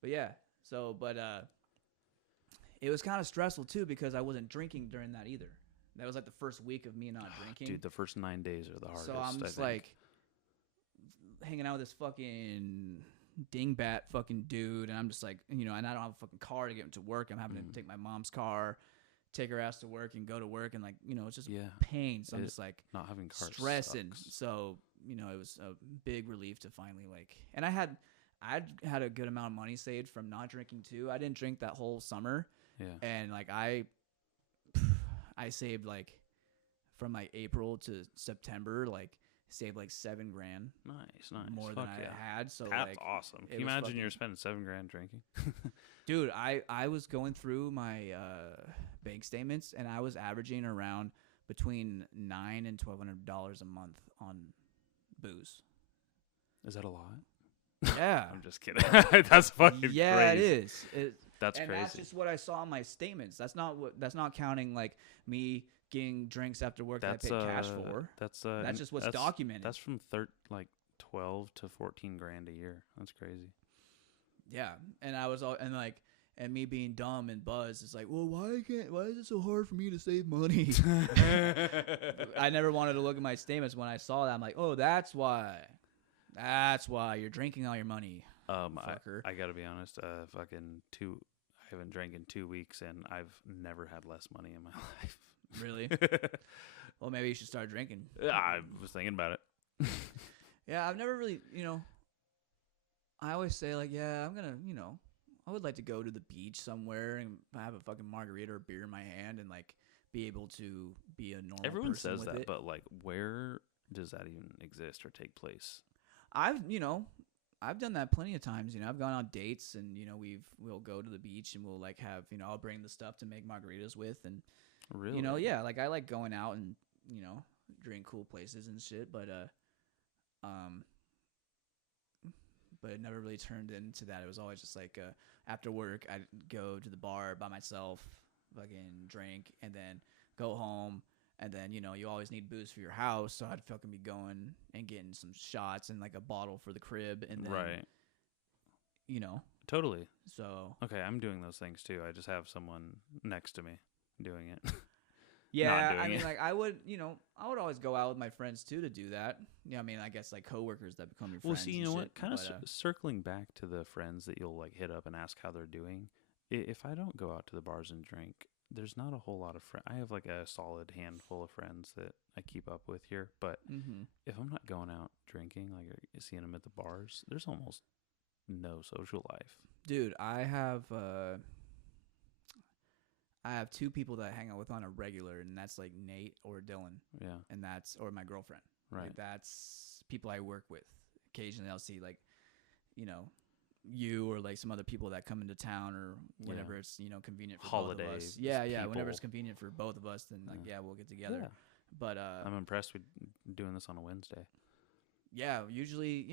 but yeah, it was kind of stressful too because I wasn't drinking during that either. That was like the first week of me not drinking. Dude, the first 9 days are the hardest. So I'm just like hanging out with this fucking dingbat fucking dude, and I'm just like, and I don't have a fucking car to get to work. I'm having to take my mom's car, take her ass to work, and go to work, and like, it's just pain. So I'm just like not having cars stressing. Sucks. So it was a big relief to finally like, and I'd had a good amount of money saved from not drinking too. I didn't drink that whole summer. Yeah. And like I saved like from like April to September, like saved like $7,000. Nice. More than I had. So that's like awesome. Can you imagine you're spending $7,000 drinking? Dude, I was going through my bank statements and I was averaging around between $900 and $1,200 a month on booze. Is that a lot? Yeah. I'm just kidding. That's fucking crazy. Yeah, it is. That's and crazy. That's just what I saw in my statements. That's not counting like me getting drinks after work that I paid cash for. That's just what's documented. That's from 12 to 14 grand a year. That's crazy. Yeah, and I was all and me being dumb and buzzed. It's like, well, why is it so hard for me to save money? I never wanted to look at my statements. When I saw that, I'm like, oh, that's why. That's why you're drinking all your money. I gotta be honest. I haven't drank in 2 weeks, and I've never had less money in my life. Really? Well, maybe you should start drinking. I was thinking about it. Yeah, I've never really, I always say like, yeah, I'm gonna, I would like to go to the beach somewhere and have a fucking margarita or beer in my hand and like be able to be a normal. Everyone person says with that, it. but like, where does that even exist or take place? I've done that plenty of times. I've gone on dates and we'll go to the beach and we'll like have I'll bring the stuff to make margaritas with and really yeah, like I like going out and drink cool places and shit, but it never really turned into that. It was always just like after work I'd go to the bar by myself, fucking drink, and then go home. And then, you always need booze for your house, so I'd fucking be going and getting some shots and, like, a bottle for the crib, and then, right. Totally. So. Okay, I'm doing those things, too. I just have someone next to me doing it. Yeah, I mean, like, I would always go out with my friends, too, to do that. I mean, I guess, like, coworkers that become your friends. Well, see, you know what? Kind of circling back to the friends that you'll, like, hit up and ask how they're doing, if I don't go out to the bars and drink, there's not a whole lot of friends. I have like a solid handful of friends that I keep up with here, but if I'm not going out drinking, like seeing them at the bars, there's almost no social life. Dude, I have 2 people that I hang out with on a regular, and that's like Nate or Dylan. Yeah. And or my girlfriend. Right. Like, that's people I work with. Occasionally I'll see like, you or like some other people that come into town or whenever it's convenient for both of us. Yeah, whenever it's convenient for both of us, then like we'll get together. Yeah. But I'm impressed with doing this on a Wednesday. Yeah, usually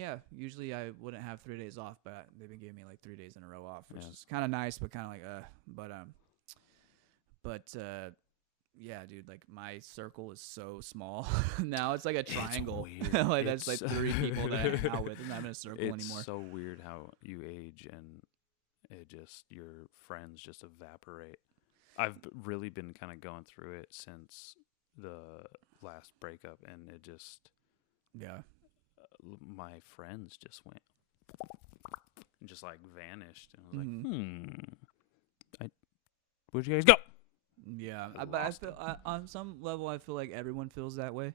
I wouldn't have 3 days off, but they've been giving me like 3 days in a row off, which is kind of nice, but kind of like but yeah, dude, like my circle is so small now. It's like a triangle. Like that's like 3 people that I hang out with. I'm not in a circle anymore. It's so weird how you age and it just your friends just evaporate. I've really been kind of going through it since the last breakup, and it just my friends just went and just like vanished, and I was like, where'd you guys go? Yeah, but I feel on some level I feel like everyone feels that way.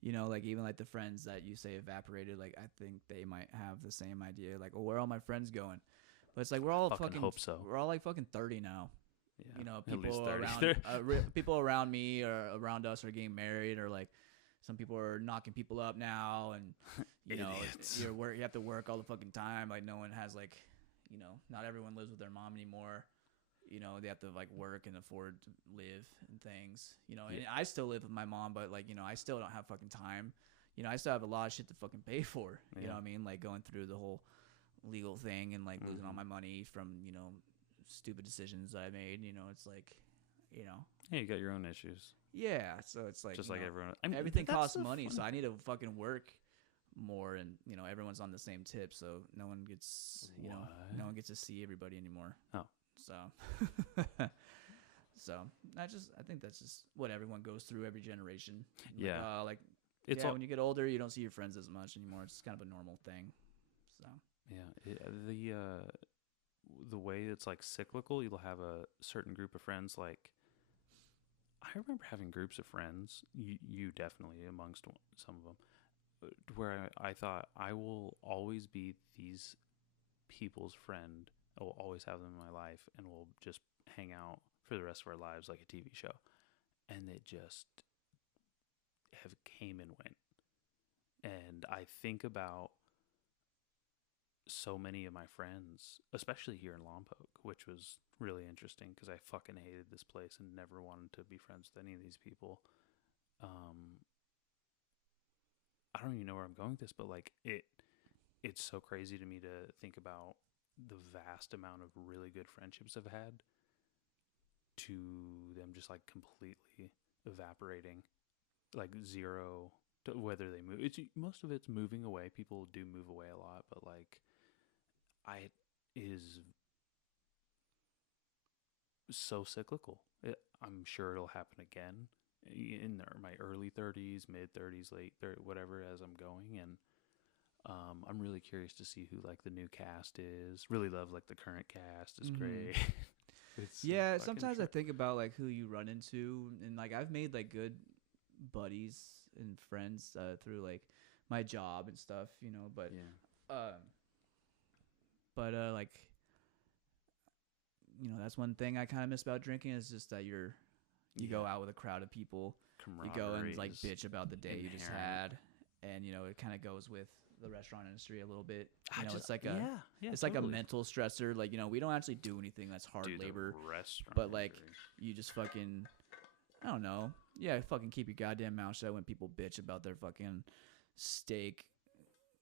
You know, like even like the friends that you say evaporated, like I think they might have the same idea. Like, oh, where are all my friends going? But it's like we're all fucking hope so. We're all like fucking 30 now. Yeah, you know, people around people around me or around us are getting married, or like some people are knocking people up now, and you know, you have to work all the fucking time. Like no one has like, you know, not everyone lives with their mom anymore. You know, they have to like work and afford to live and things. You know, and I still live with my mom, but like, you know, I still don't have fucking time. You know, I still have a lot of shit to fucking pay for. You know what I mean? Like going through the whole legal thing and like losing all my money from, you know, stupid decisions that I made. You know, it's like, you know. Yeah, you got your own issues. Yeah, so it's like just like everyone. I mean, everything costs money, so I need to fucking work more, and you know, everyone's on the same tip, so no one gets no one gets to see everybody anymore. Oh. So, I think that's just what everyone goes through every generation. Yeah, when you get older, you don't see your friends as much anymore. It's kind of a normal thing. So yeah, the way it's like cyclical, you'll have a certain group of friends. Like I remember having groups of friends. You definitely amongst some of them, where I thought I will always be these people's friend. I will always have them in my life, and we'll just hang out for the rest of our lives like a TV show. And it just have came and went. And I think about so many of my friends, especially here in Lompoc, which was really interesting because I fucking hated this place and never wanted to be friends with any of these people. I don't even know where I'm going with this, but like it's so crazy to me to think about the vast amount of really good friendships I've had to them just like completely evaporating, like zero to whether they move. It's most of it's moving away. People do move away a lot, but like it is so cyclical. I'm sure it'll happen again in my early 30s, mid 30s, late 30s, whatever, as I'm going. And I'm really curious to see who like the new cast is. Really love like the current cast is great. Sometimes I think about like who you run into, and like I've made like good buddies and friends through like my job and stuff, you know. But like, you know, that's one thing I kind of miss about drinking is just that you go out with a crowd of people, you go and like bitch about the day you just had, and you know it kind of goes with the restaurant industry a little bit. You know, it's like like a mental stressor. Like, you know, we don't actually do anything that's hard labor, but like you just fucking, I don't know. Yeah, fucking keep your goddamn mouth shut when people bitch about their fucking steak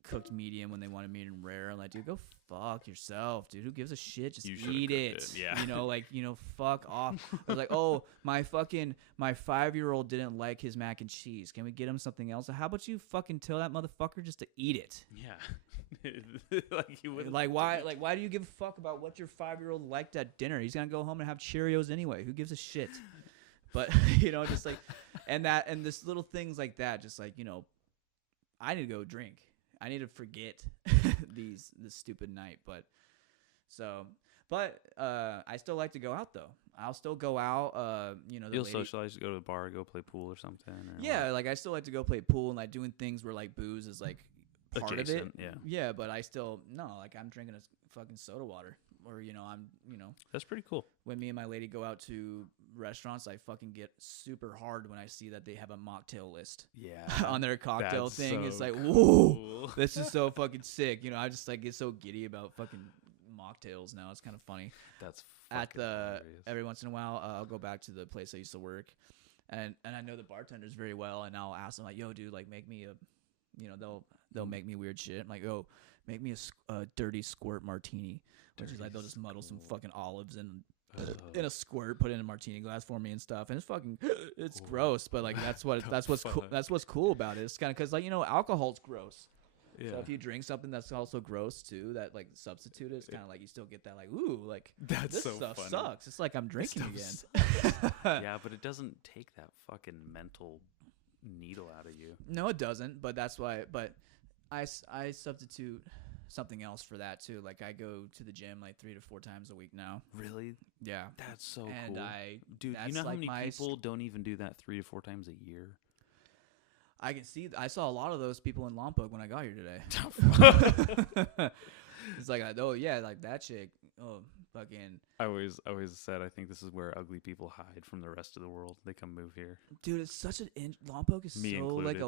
cooked medium when they want a medium rare. I'm like, dude, go fuck yourself, dude. Who gives a shit? Just eat it. Yeah. You know, like, you know, fuck off. Or like, oh, my 5-year-old didn't like his mac and cheese. Can we get him something else? How about you fucking tell that motherfucker just to eat it? Yeah. Like you wouldn't. Like why do you give a fuck about what your 5-year-old liked at dinner? He's gonna go home and have Cheerios anyway. Who gives a shit? But you know, just like, and this little things like that, just like, you know, I need to go drink. I need to forget this stupid night, but I still like to go out though. I'll still go out. You know, you'll socialize, go to the bar, go play pool or something. Or yeah, like I still like to go play pool and like doing things where like booze is like part of it. Yeah, but I still like I'm drinking a fucking soda water, or you know that's pretty cool. When me and my lady go out to restaurants, I fucking get super hard when I see that they have a mocktail list. Yeah, on their cocktail thing. So it's like, cool. Whoa, this is so fucking sick. You know, I just like get so giddy about fucking mocktails now. It's kind of funny. That's hilarious. Every once in a while, I'll go back to the place I used to work, and I know the bartenders very well, and I'll ask them like, yo, dude, like make me a, you know, they'll make me weird shit. I'm like, oh, make me a dirty squirt martini, which is like they'll just muddle some fucking olives in a squirt, put it in a martini glass for me and stuff, and it's fucking it's gross, but like that's what's cool. That's what's cool about it. It's kind of because like alcohol's gross. Yeah. So if you drink something that's also gross too, that like substitute it, it's kind of like you still get that like ooh like this stuff funny. Sucks. It's like I'm drinking again. Yeah, but it doesn't take that fucking mental needle out of you. No, it doesn't. But that's why. But I substitute something else for that too. Like I go to the gym like 3 to 4 times a week now. Really? Yeah. That's so and cool. Dude, you know how many people don't even do that 3 to 4 times a year? I can see. I saw a lot of those people in Lompoc when I got here today. It's like, oh yeah, like that chick. Oh, fucking. I always said I think this is where ugly people hide from the rest of the world. They come move here. Dude, it's such an Lompoc is Me so included.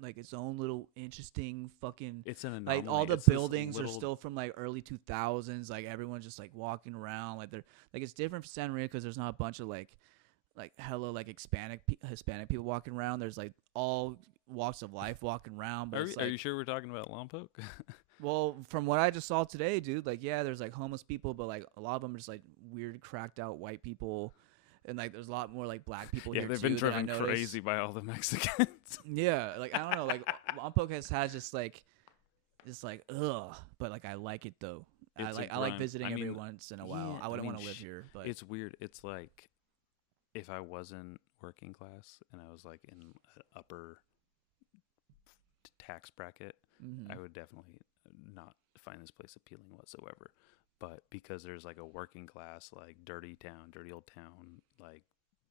like its own little interesting fucking. It's an anomaly. Like all the buildings are still from like early 2000s. Like everyone's just like walking around. Like they're like it's different from Santa Maria because there's not a bunch of like hella like Hispanic people walking around. There's like all walks of life walking around. But are you sure we're talking about Lompoc? Well, from what I just saw today, dude, like yeah, there's like homeless people, but like a lot of them are just like weird, cracked out white people, and like there's a lot more like black people. Yeah, here they've too, been driven crazy by all the Mexicans. Yeah, like I don't know, like Lompoc has just like ugh, but like I like it though. I like visiting every once in a while. I wouldn't want to live here, but it's weird. It's like if I wasn't working class and I was like in an upper tax bracket, I would definitely not find this place appealing whatsoever. But because there's like a working class, like dirty old town, like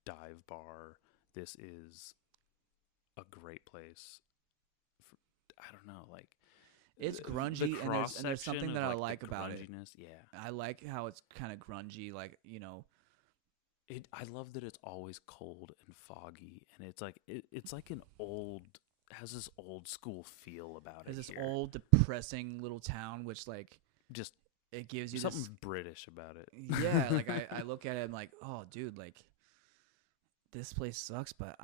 dive bar, this is a great place. I don't know, like it's grungy, and there's something that I like about it. Yeah, I like how it's kind of grungy, like I love that it's always cold and foggy, and it's like it's like an old. Has this old school feel about it. It's this old depressing little town, which like just it gives you something British about it. Yeah, like I look at it, I'm like, oh, dude, like this place sucks, but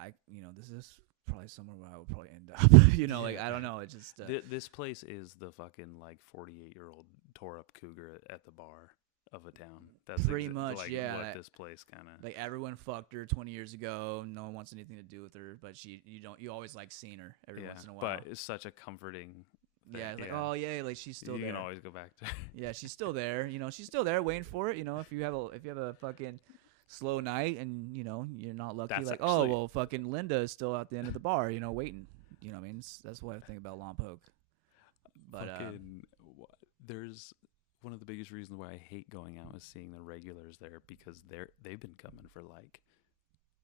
this is probably somewhere where I would probably end up. Like I don't know, it just this place is the fucking like 48-year-old tore up cougar at the bar of a town. That's pretty much like yeah. What this place kind of like everyone fucked her 20 years ago. No one wants anything to do with her, but you always like seeing her every once in a while. But it's such a comforting thing. Yeah, it's like oh yeah, like she's still there. You can always go back to her. Yeah, she's still there. She's still there waiting for it. If you have a fucking slow night and you're not lucky, that's like actually, oh well, fucking Linda is still at the end of the bar, waiting. I mean, that's what I think about Lompoc. But there's one of the biggest reasons why I hate going out is seeing the regulars there, because they've been coming for like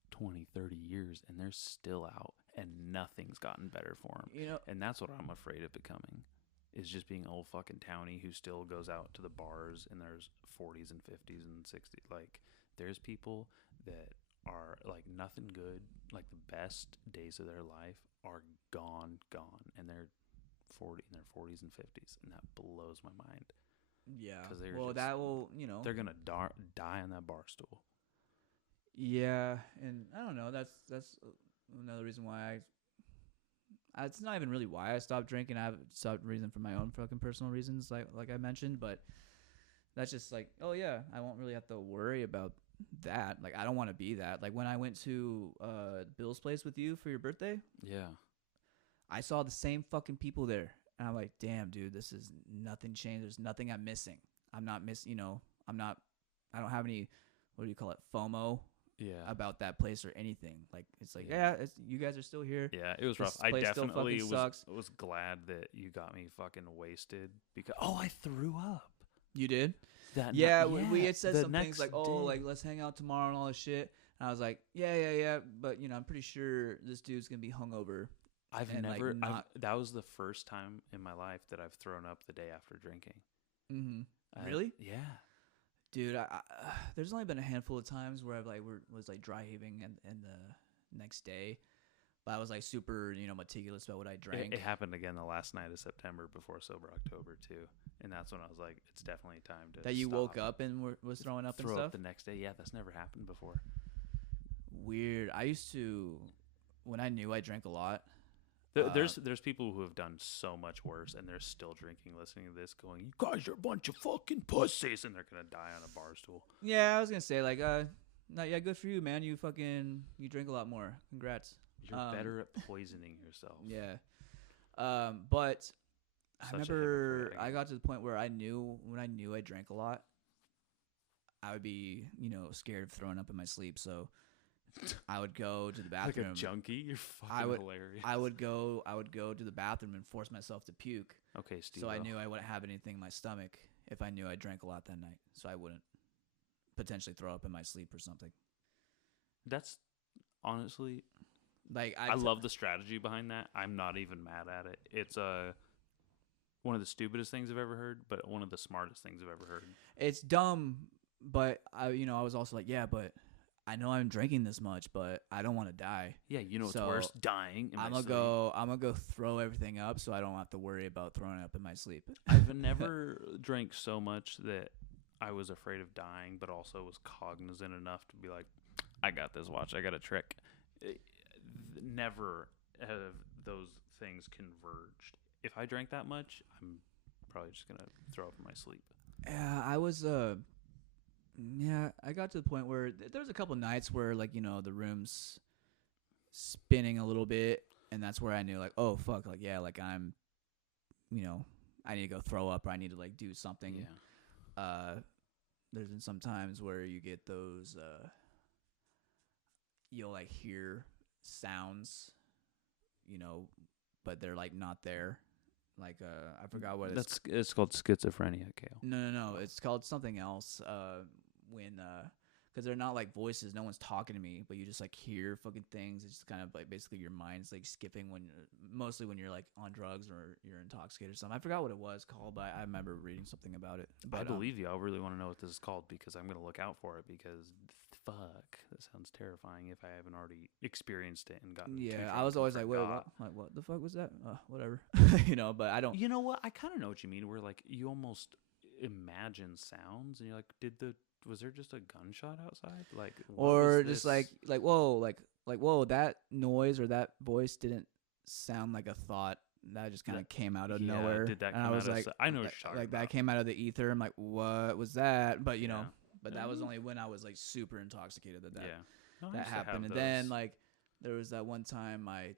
20, 30 years and they're still out and nothing's gotten better for them. And that's what I'm afraid of becoming, is just being old fucking townie who still goes out to the bars and there's 40s and 50s and 60s. Like there's people that are like nothing good, like the best days of their life are gone, and they're 40s and 50s, and that blows my mind. Yeah, well, that will, they're gonna die on that bar stool. Yeah, and I don't know. That's another reason why it's not even really why I stopped drinking. I have stopped reason for my own fucking personal reasons, like I mentioned. But that's just like, oh yeah, I won't really have to worry about that. Like I don't want to be that. Like when I went to Bill's place with you for your birthday. Yeah, I saw the same fucking people there. And I'm like, damn, dude, this is nothing changed. There's nothing I'm missing. I'm not missing, I don't have any, what do you call it, FOMO about that place or anything. Like, it's like, you guys are still here. Yeah, it was rough. I definitely was glad that you got me fucking wasted because, I threw up. You did? We had said some things like, like, let's hang out tomorrow and all this shit. And I was like, yeah. But, I'm pretty sure this dude's going to be hungover. That was the first time in my life that I've thrown up the day after drinking. Mm-hmm. Really? Yeah. Dude, I there's only been a handful of times where I've was like dry heaving and the next day, but I was like super, meticulous about what I drank. It happened again the last night of September before Sober October too. And that's when I was like, it's definitely time to That you stop. woke up and was throwing up and stuff? Throw up the next day. Yeah, that's never happened before. Weird. I used to, when I knew I drank a lot, There's people who have done so much worse, and they're still drinking, listening to this, going, "You guys are a bunch of fucking pussies," and they're gonna die on a bar stool. Yeah, I was gonna say like, yeah, good for you, man. You drink a lot more. Congrats. You're better at poisoning yourself. Yeah. But I remember I got to the point where when I knew I drank a lot, I would be, scared of throwing up in my sleep. So I would go to the bathroom. Like a junkie? You're fucking hilarious. I would go to the bathroom and force myself to puke. Okay, Steve. So I knew I wouldn't have anything in my stomach if I knew I drank a lot that night. So I wouldn't potentially throw up in my sleep or something. That's honestly, like I love the strategy behind that. I'm not even mad at it. It's one of the stupidest things I've ever heard, but one of the smartest things I've ever heard. It's dumb, but I was also like, yeah, but I know I'm drinking this much, but I don't want to die. Yeah, it's worse, dying in my sleep. I'm gonna go throw everything up so I don't have to worry about throwing up in my sleep. I've never drank so much that I was afraid of dying, but also was cognizant enough to be like, I got this, watch, I got a trick. Never have those things converged. If I drank that much, I'm probably just going to throw up in my sleep. Yeah, I was, I got to the point where there was a couple nights where, like, the room's spinning a little bit, and that's where I knew, like, oh, fuck, like, yeah, like, I'm, I need to go throw up or I need to, like, do something. Yeah. There's been some times where you get those, you'll, like, hear sounds, but they're, like, not there. Like, I forgot what it's called schizophrenia, Kale. No. It's called something else. Because they're not like voices. No one's talking to me, but you just like hear fucking things. It's just kind of like basically your mind's like skipping mostly when you're like on drugs or you're intoxicated or something. I forgot what it was called, but I remember reading something about it. But, I believe you. I really want to know what this is called because I'm going to look out for it because fuck, that sounds terrifying if I haven't already experienced it and gotten. Yeah, I was always like, wait, what the fuck was that? Whatever, but I don't. You know what? I kind of know what you mean. Where like you almost imagine sounds, and you're like, was there just a gunshot outside? Like, or just like whoa, like whoa, that noise or that voice didn't sound like a thought. That just kind of came out of nowhere. Did that come and I was out like, I know what you're talking like about. That came out of the ether. I'm like, what was that? But Yeah. But that was only when I was like super intoxicated No, that happened. And then like there was that one time I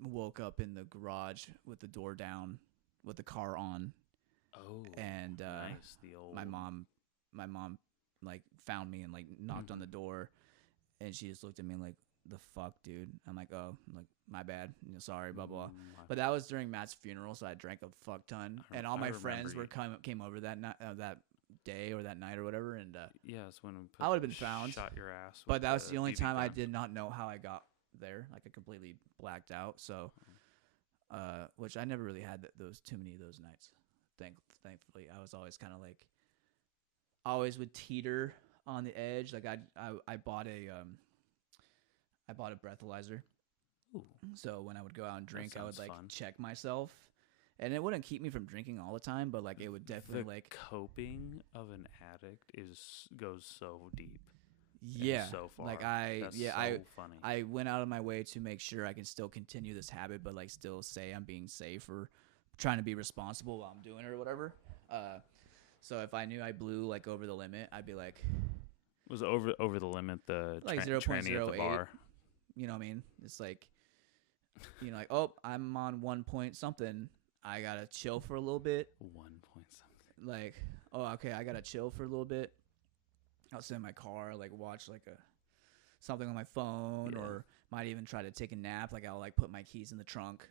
woke up in the garage with the door down, with the car on. Oh, and nice. The old my mom like found me and like knocked on the door, and she just looked at me like, the fuck, dude. I'm like, oh, like my bad, sorry, blah blah. But that was during Matt's funeral, so I drank a fuck ton, and all my friends came over that night, that day or that night or whatever, and that's when I would have been found, shot your ass. But that was the only time I did not know how I got there. Like I completely blacked out. So, which I never really had those too many of those nights. Thankfully, I was always kind of like, always would teeter on the edge. Like I bought a breathalyzer. Ooh. So when I would go out and drink, I would like fun. check myself, and it wouldn't keep me from drinking all the time, but like it would definitely like coping of an addict goes so deep. Yeah, so far. Like funny. I went out of my way to make sure I can still continue this habit, but like still say I'm being safe or trying to be responsible while I'm doing it or whatever. So if I knew I blew like over the limit, I'd be like, was over the limit the like 0.08 at the bar? You know what I mean? It's like, like, oh, I'm on 1 point something. I gotta chill for a little bit. 1 point something. Like, oh, okay, I gotta chill for a little bit. I'll sit in my car, like watch like something on my phone, or might even try to take a nap. Like I'll like put my keys in the trunk,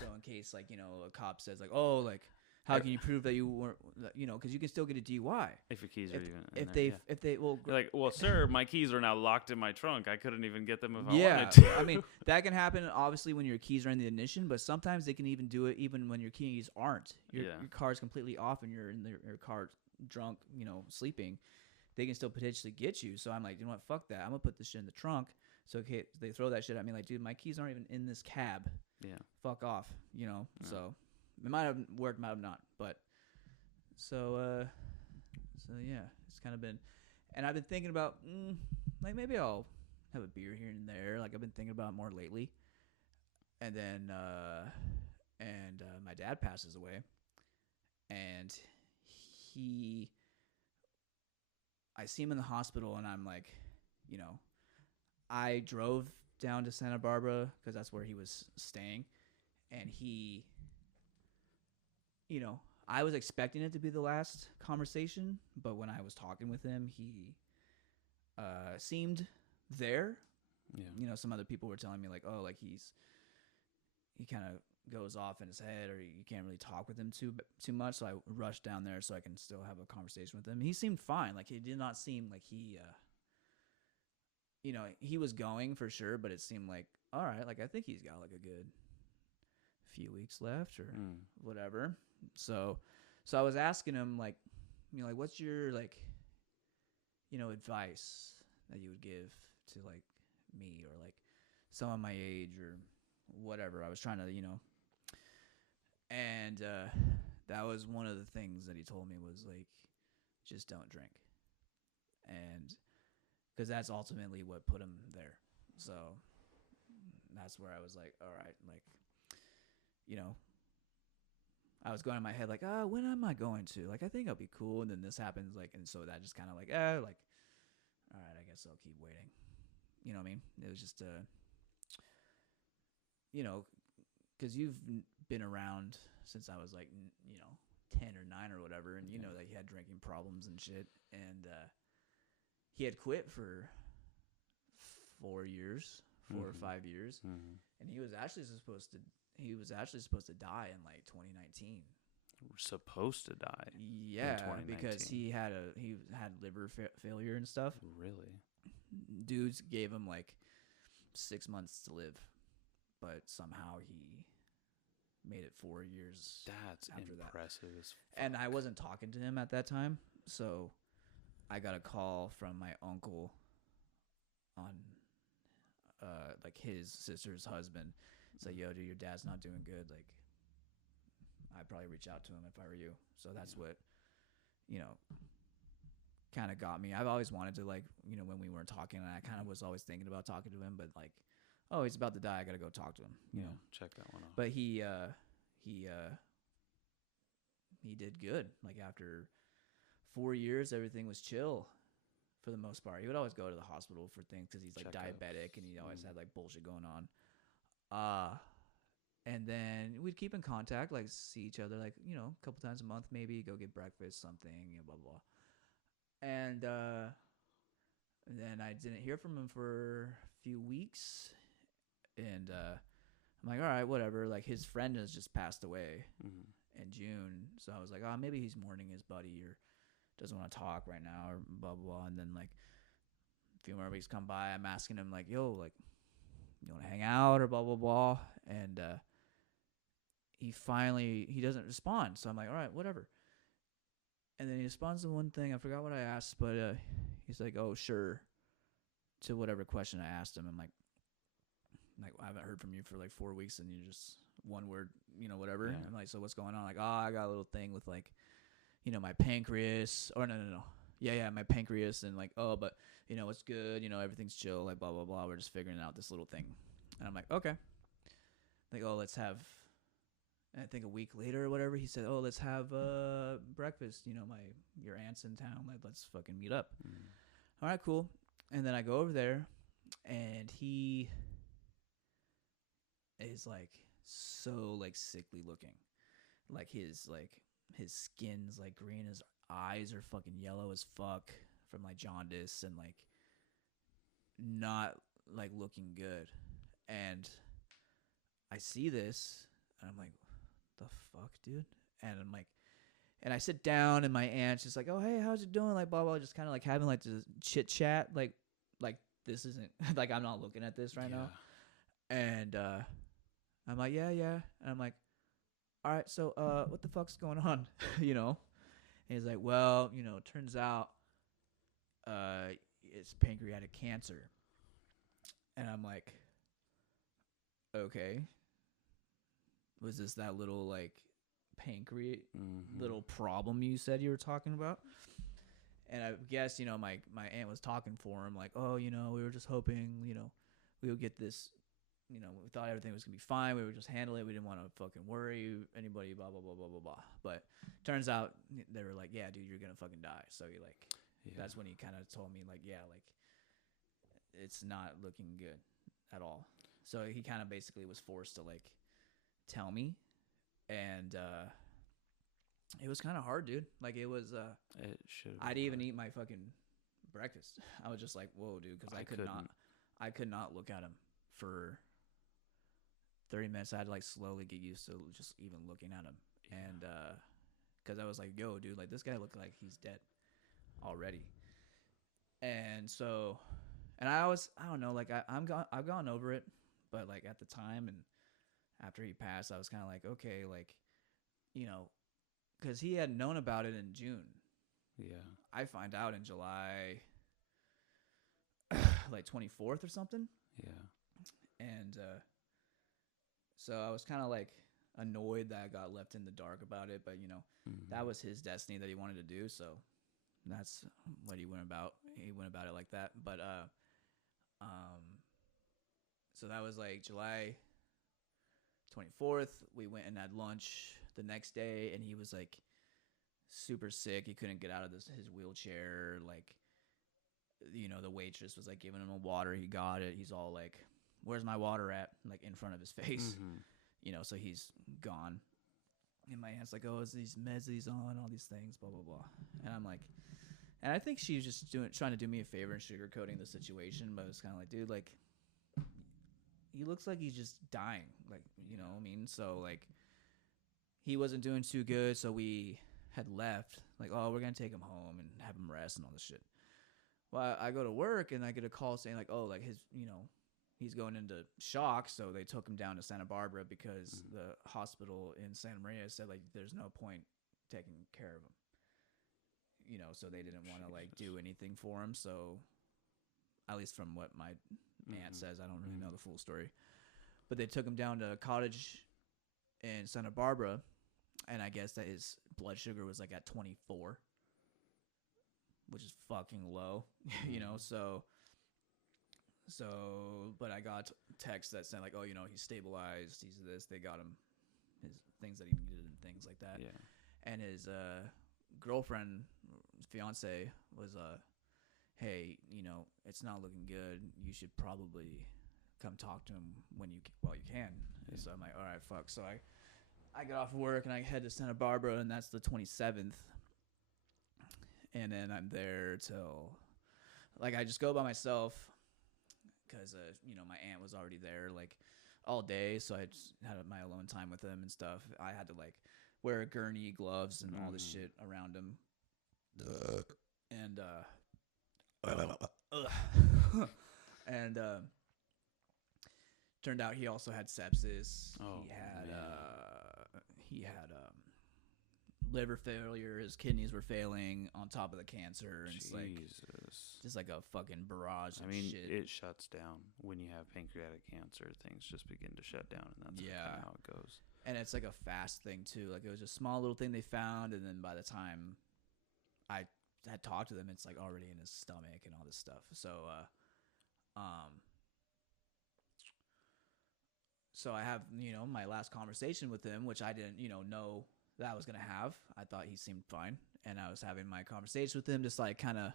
so in case like a cop says like, oh, like how can you prove that you weren't, because you can still get a DUI if your keys are even if they well, you're like, well, sir, my keys are now locked in my trunk. I couldn't even get them if I wanted to. I mean that can happen obviously when your keys are in the ignition, but sometimes they can even do it even when your keys aren't. Your car's completely off and you're in your car drunk, sleeping. They can still potentially get you. So I'm like, you know what? Fuck that. I'm gonna put this shit in the trunk. So okay, they throw that shit at me. Like, dude, my keys aren't even in this cab. Yeah. Fuck off. So it might have worked, might have not. But so yeah, it's kind of been. And I've been thinking about like maybe I'll have a beer here and there. Like I've been thinking about it more lately. And then my dad passes away, and I see him in the hospital, and I'm like, you know, I drove down to Santa Barbara because that's where he was staying, and he, you know, I was expecting it to be the last conversation, but when I was talking with him, he seemed there. Yeah. You know, some other people were telling me like, oh, like he kind of goes off in his head, or you can't really talk with him too much. So I rushed down there so I can still have a conversation with him. He seemed fine. Like, he did not seem like he, you know, he was going for sure, but it seemed like, all right, like I think he's got like a good few weeks left or whatever. So I was asking him like, you know, like what's your like, you know, advice that you would give to like me or like someone my age or whatever. I was trying to, you know, and that was one of the things that he told me was like, just don't drink. And because that's ultimately what put him there. So that's where I was like, all right, like, you know, I was going in my head like, when am I going to? Like, I think I'll be cool. And then this happens, like, and so that just kind of like, like, all right, I guess I'll keep waiting. You know what I mean? It was just, you know, because you've been around since I was like, you know, 10 or 9 or whatever. And you know that he had drinking problems and shit. And he had quit for 4 years, 4 or 5 years. And he was actually supposed to die in like 2019. Supposed to die. Yeah, because he had liver failure and stuff. Really? Dudes gave him like 6 months to live, but somehow he made it 4 years. That's after impressive as fuck. And I wasn't talking to him at that time, so I got a call from my uncle on like his sister's husband. It's like, yo, dude, your dad's not doing good. Like, I'd probably reach out to him if I were you. So that's what, you know, kind of got me. I've always wanted to, like, you know, when we weren't talking, and I kind of was always thinking about talking to him, but like, oh, he's about to die, I gotta go talk to him. You know, check that one out. But he did good. Like, after 4 years, everything was chill for the most part. He would always go to the hospital for things because he's like diabetic, and he always had like bullshit going on. And then we'd keep in contact, like see each other, like, you know, a couple times a month, maybe go get breakfast, something, you know, blah, blah, blah. And then I didn't hear from him for a few weeks. And I'm like, all right, whatever. Like, his friend has just passed away in June. So I was like, oh, maybe he's mourning his buddy or doesn't want to talk right now or blah, blah, blah. And then like a few more weeks come by, I'm asking him like, yo, like, you want to hang out or blah, blah, blah. And he doesn't respond. So I'm like, all right, whatever. And then he responds to one thing. I forgot what I asked, but he's like, oh, sure, to whatever question I asked him. I'm like, I haven't heard from you for like 4 weeks, and you just one word, you know, whatever. Yeah. I'm like, so what's going on? Like, oh, I got a little thing with like, you know, my pancreas. Or no. Yeah, my pancreas. And like, oh, but, you know, it's good. You know, everything's chill. Like, blah, blah, blah. We're just figuring out this little thing. And I'm like, okay. Like, oh, let's have, I think a week later or whatever, he said, oh, let's have breakfast. You know, your aunt's in town. Like, let's fucking meet up. All right, cool. And then I go over there, and he is like so like sickly looking. Like, his skin's like green, his eyes are fucking yellow as fuck from like jaundice, and like not like looking good. And I see this, and I'm like, the fuck, dude? And I'm like, and I sit down, and my aunt's just like, oh, hey, how's it doing? Like, blah, blah, just kind of like having like this chit chat. Like this isn't like, I'm not looking at this right now. And I'm like, yeah. And I'm like, all right, so what the fuck's going on? You know? And he's like, well, you know, it turns out it's pancreatic cancer. And I'm like, okay. Was this that little like pancreas little problem you said you were talking about? And I guess, you know, my aunt was talking for him like, oh, you know, we were just hoping, you know, we would get this, we thought everything was gonna be fine. We would just handle it. We didn't want to fucking worry anybody. Blah blah blah blah blah blah. But turns out they were like, yeah, dude, you're gonna fucking die. So he like, that's when he kind of told me like, yeah, like it's not looking good at all. So he kind of basically was forced to like tell me, and it was kind of hard, dude. Like it was. It should. I'd even eat my fucking breakfast. I was just like, whoa, dude, because I could not look at him for 30 minutes. I had to like slowly get used to just even looking at him, and because I was like, yo, dude, like this guy looked like he's dead already, and so, and I don't know, like I've gone over it, but like at the time and after he passed, I was kind of like, okay, like, because he had known about it in June. Yeah. I find out in July, like 24th or something. Yeah. And so I was kind of like annoyed that I got left in the dark about it, but that was his destiny that he wanted to do. So that's what he went about. He went about it like that. But so that was like July 24th. We went and had lunch the next day, and he was like super sick. He couldn't get out of his wheelchair. Like, the waitress was like giving him a water. He got it. He's all like, "Where's my water at?" Like in front of his face. So he's gone. And my aunt's like, "Oh, it's these meds he's on, all these things, blah blah blah." And I'm like, and I think she was just trying to do me a favor and sugarcoating the situation, but it's kind of like, dude, like, he looks like he's just dying, like, you know what I mean? So like, he wasn't doing too good, so we had left, like, oh, we're gonna take him home and have him rest and all this shit. Well, I go to work and I get a call saying like, oh, like his, he's going into shock, so they took him down to Santa Barbara because the hospital in Santa Maria said like there's no point taking care of him, so they didn't want to like do anything for him. So at least from what my aunt says, I don't really know the full story, but they took him down to a cottage in Santa Barbara, and I guess that his blood sugar was like at 24, which is fucking low, so but I got text that said like, oh, he's stabilized, he's this, they got him his things that he needed and things like that. And his girlfriend, fiance, was hey, it's not looking good, you should probably come talk to him while you can. So I'm like, all right, fuck. So I get off work and I head to Santa Barbara, and that's the 27th, and then I'm there till like, I just go by myself because my aunt was already there like all day, so I just had my alone time with him and stuff. I had to like wear a gurney, gloves, and all this shit around him, and and turned out he also had sepsis. He had liver failure. His kidneys were failing on top of the cancer, and it's like just like a fucking barrage of shit. It shuts down when you have pancreatic cancer. Things just begin to shut down, and that's kind of how it goes. And it's like a fast thing too. Like, it was a small little thing they found, and then by the time I had talked to them, it's like already in his stomach and all this stuff. So I have, my last conversation with him, which I didn't, know that I was going to have. I thought he seemed fine. And I was having my conversation with him, just like kind of,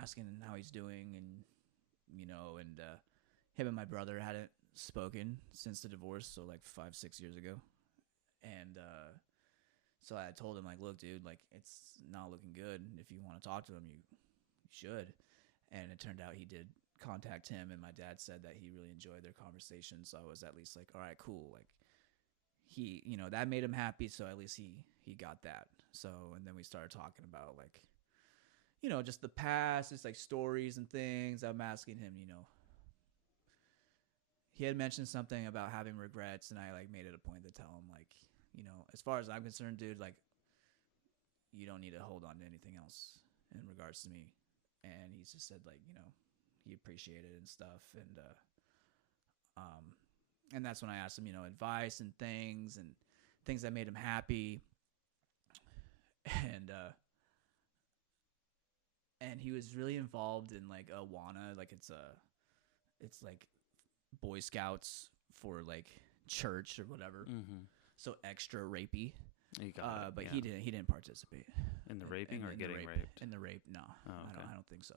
asking how he's doing, and, and him and my brother hadn't spoken since the divorce. So like 5-6 years ago. And so I told him like, look, dude, like it's not looking good. If you want to talk to him, you should. And it turned out he did contact him, and my dad said that he really enjoyed their conversation. So I was at least like, all right, cool. Like he, that made him happy. So at least he got that. So, and then we started talking about like, just the past, just like stories and things. I'm asking him, he had mentioned something about having regrets, and I like made it a point to tell him like, as far as I'm concerned, dude, like you don't need to hold on to anything else in regards to me. And he just said like, he appreciated it and stuff. And that's when I asked him, advice and things that made him happy. And he was really involved in like Awana. Like it's like Boy Scouts for like church or whatever. Mm-hmm. So extra rapey. But yeah. he didn't participate in the raping or getting raped. In the rape, no. Oh, okay. I don't think so.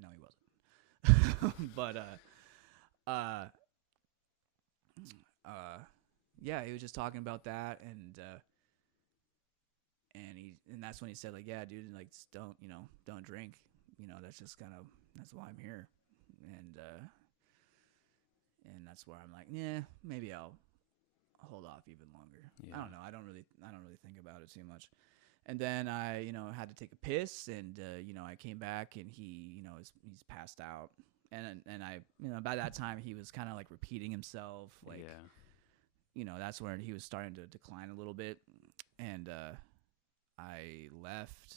No, he wasn't. But yeah, he was just talking about that, and that's when he said like, yeah, dude, like just don't drink. That's just that's why I'm here, and that's where I'm like, yeah, maybe I'll hold off even longer. Yeah. I don't know. I don't really think about it too much. And then I, had to take a piss, and I came back, and he's passed out, and I, by that time he was kind of like repeating himself, like, that's where he was starting to decline a little bit, and I left,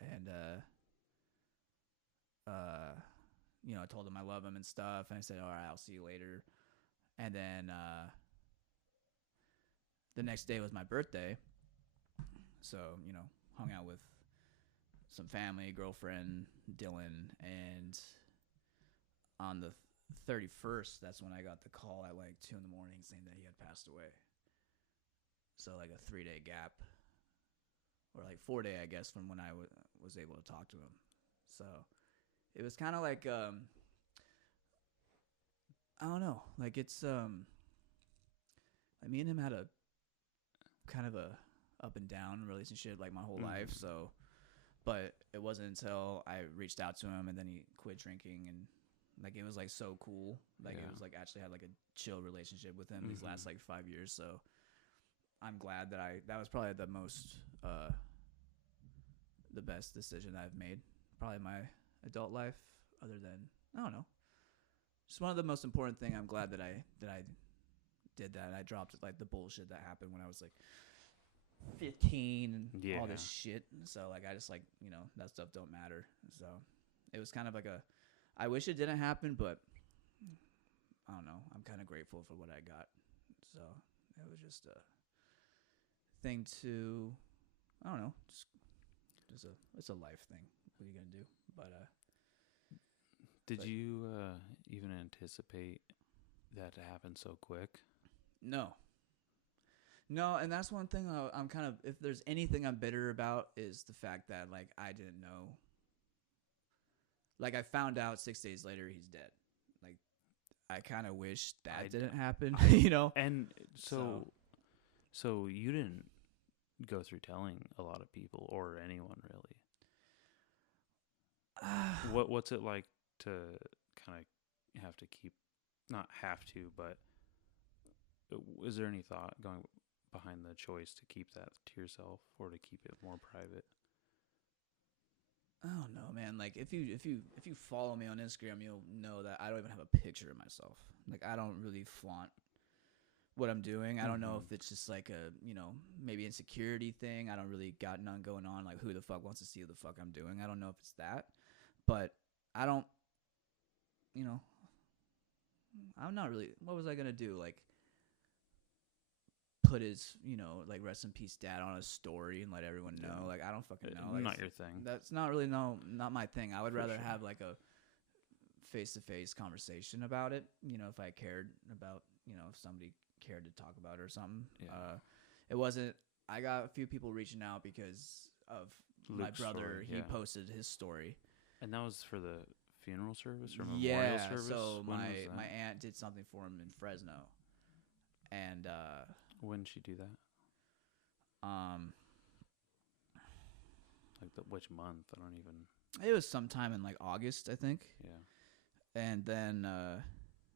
and I told him I love him and stuff, and I said, all right, I'll see you later, and then the next day was my birthday. So, hung out with some family, girlfriend, Dylan, and on the 31st, that's when I got the call at like 2 a.m. saying that he had passed away. So like a 3-day gap, or like 4-day, I guess, from when I was able to talk to him. So it was kind of like, I don't know, like it's, like me and him had a kind of a up and down relationship like my whole life. So, but it wasn't until I reached out to him, and then he quit drinking, and like it was like so cool. Like it was like actually had like a chill relationship with him these last like 5 years. So I'm glad that was probably the most the best decision I've made probably in my adult life, other than, I don't know, just one of the most important thing. I'm glad that I did that. I dropped like the bullshit that happened when I was like 15 and all this shit. So like I just like, that stuff don't matter. So it was kind of like I wish it didn't happen, but I don't know, I'm kind of grateful for what I got. So it was just a thing to, I don't know, just it's a life thing. What are you gonna do? But did you even anticipate that to happen so quick? No, and that's one thing I'm kind of, if there's anything I'm bitter about, is the fact that, like, I didn't know. Like, I found out 6 days later he's dead. Like, I kind of wish that didn't happen, And so you didn't go through telling a lot of people, or anyone really. What's it like to kind of have to keep, not have to, but is there any thought going behind the choice to keep that to yourself or to keep it more private? I don't know, man. Like if you follow me on Instagram, you'll know that I don't even have a picture of myself. Like I don't really flaunt what I'm doing. I don't know if it's just like a, maybe insecurity thing. I don't really got none going on. Like who the fuck wants to see what the fuck I'm doing? I don't know if it's that, but I don't, I'm not really, what was I going to do? Like put his, like rest in peace dad on a story and let everyone know. Like I don't fucking know. Like, not your thing. That's not really not my thing. I would rather have like a face-to-face conversation about it. If I cared about, if somebody cared to talk about it or something. Yeah. It wasn't. I got a few people reaching out because of Luke's my brother. Story, he posted his story, and that was for the funeral service or memorial service. So my aunt did something for him in Fresno, and when did she do that? Like which month? I don't even. It was sometime in like August, I think. Yeah. And then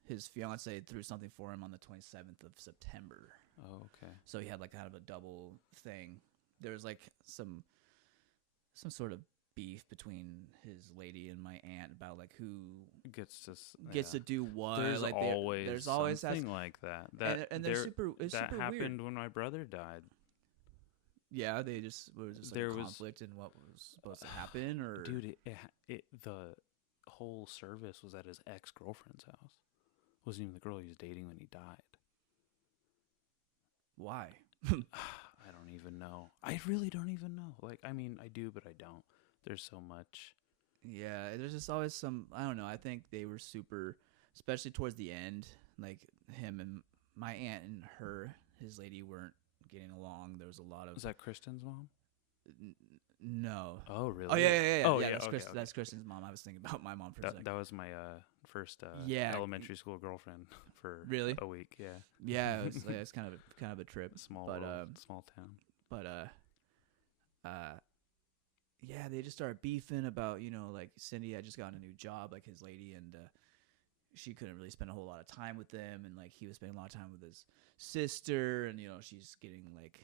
his fiance threw something for him on the 27th of September. Oh, okay. So he had like kind of a double thing. There was like some sort of beef between his lady and my aunt about like who gets to do what. There's like always something like that. And they're super. It's that super happened weird. When my brother died. Yeah, there was just like a conflict in what was supposed to happen, or dude, the whole service was at his ex-girlfriend's house. Wasn't even the girl he was dating when he died. Why? I don't even know. I really don't even know. Like, I mean, I do, but I don't. There's so much. Yeah, there's just always some. I don't know. I think they were super especially towards the end, like him and my aunt and his lady weren't getting along. There was a lot of. Was that Kristen's mom? No. Oh, really? Oh yeah. Oh, yeah. yeah. That's Kristen's mom. I was thinking about my mom for a second. That was my first elementary school girlfriend for really a week. Yeah. Yeah, it's kind of a trip. Small town. But yeah, they just started beefing about, like Cindy had just gotten a new job, like his lady, and she couldn't really spend a whole lot of time with them, and like he was spending a lot of time with his sister, and she's getting like,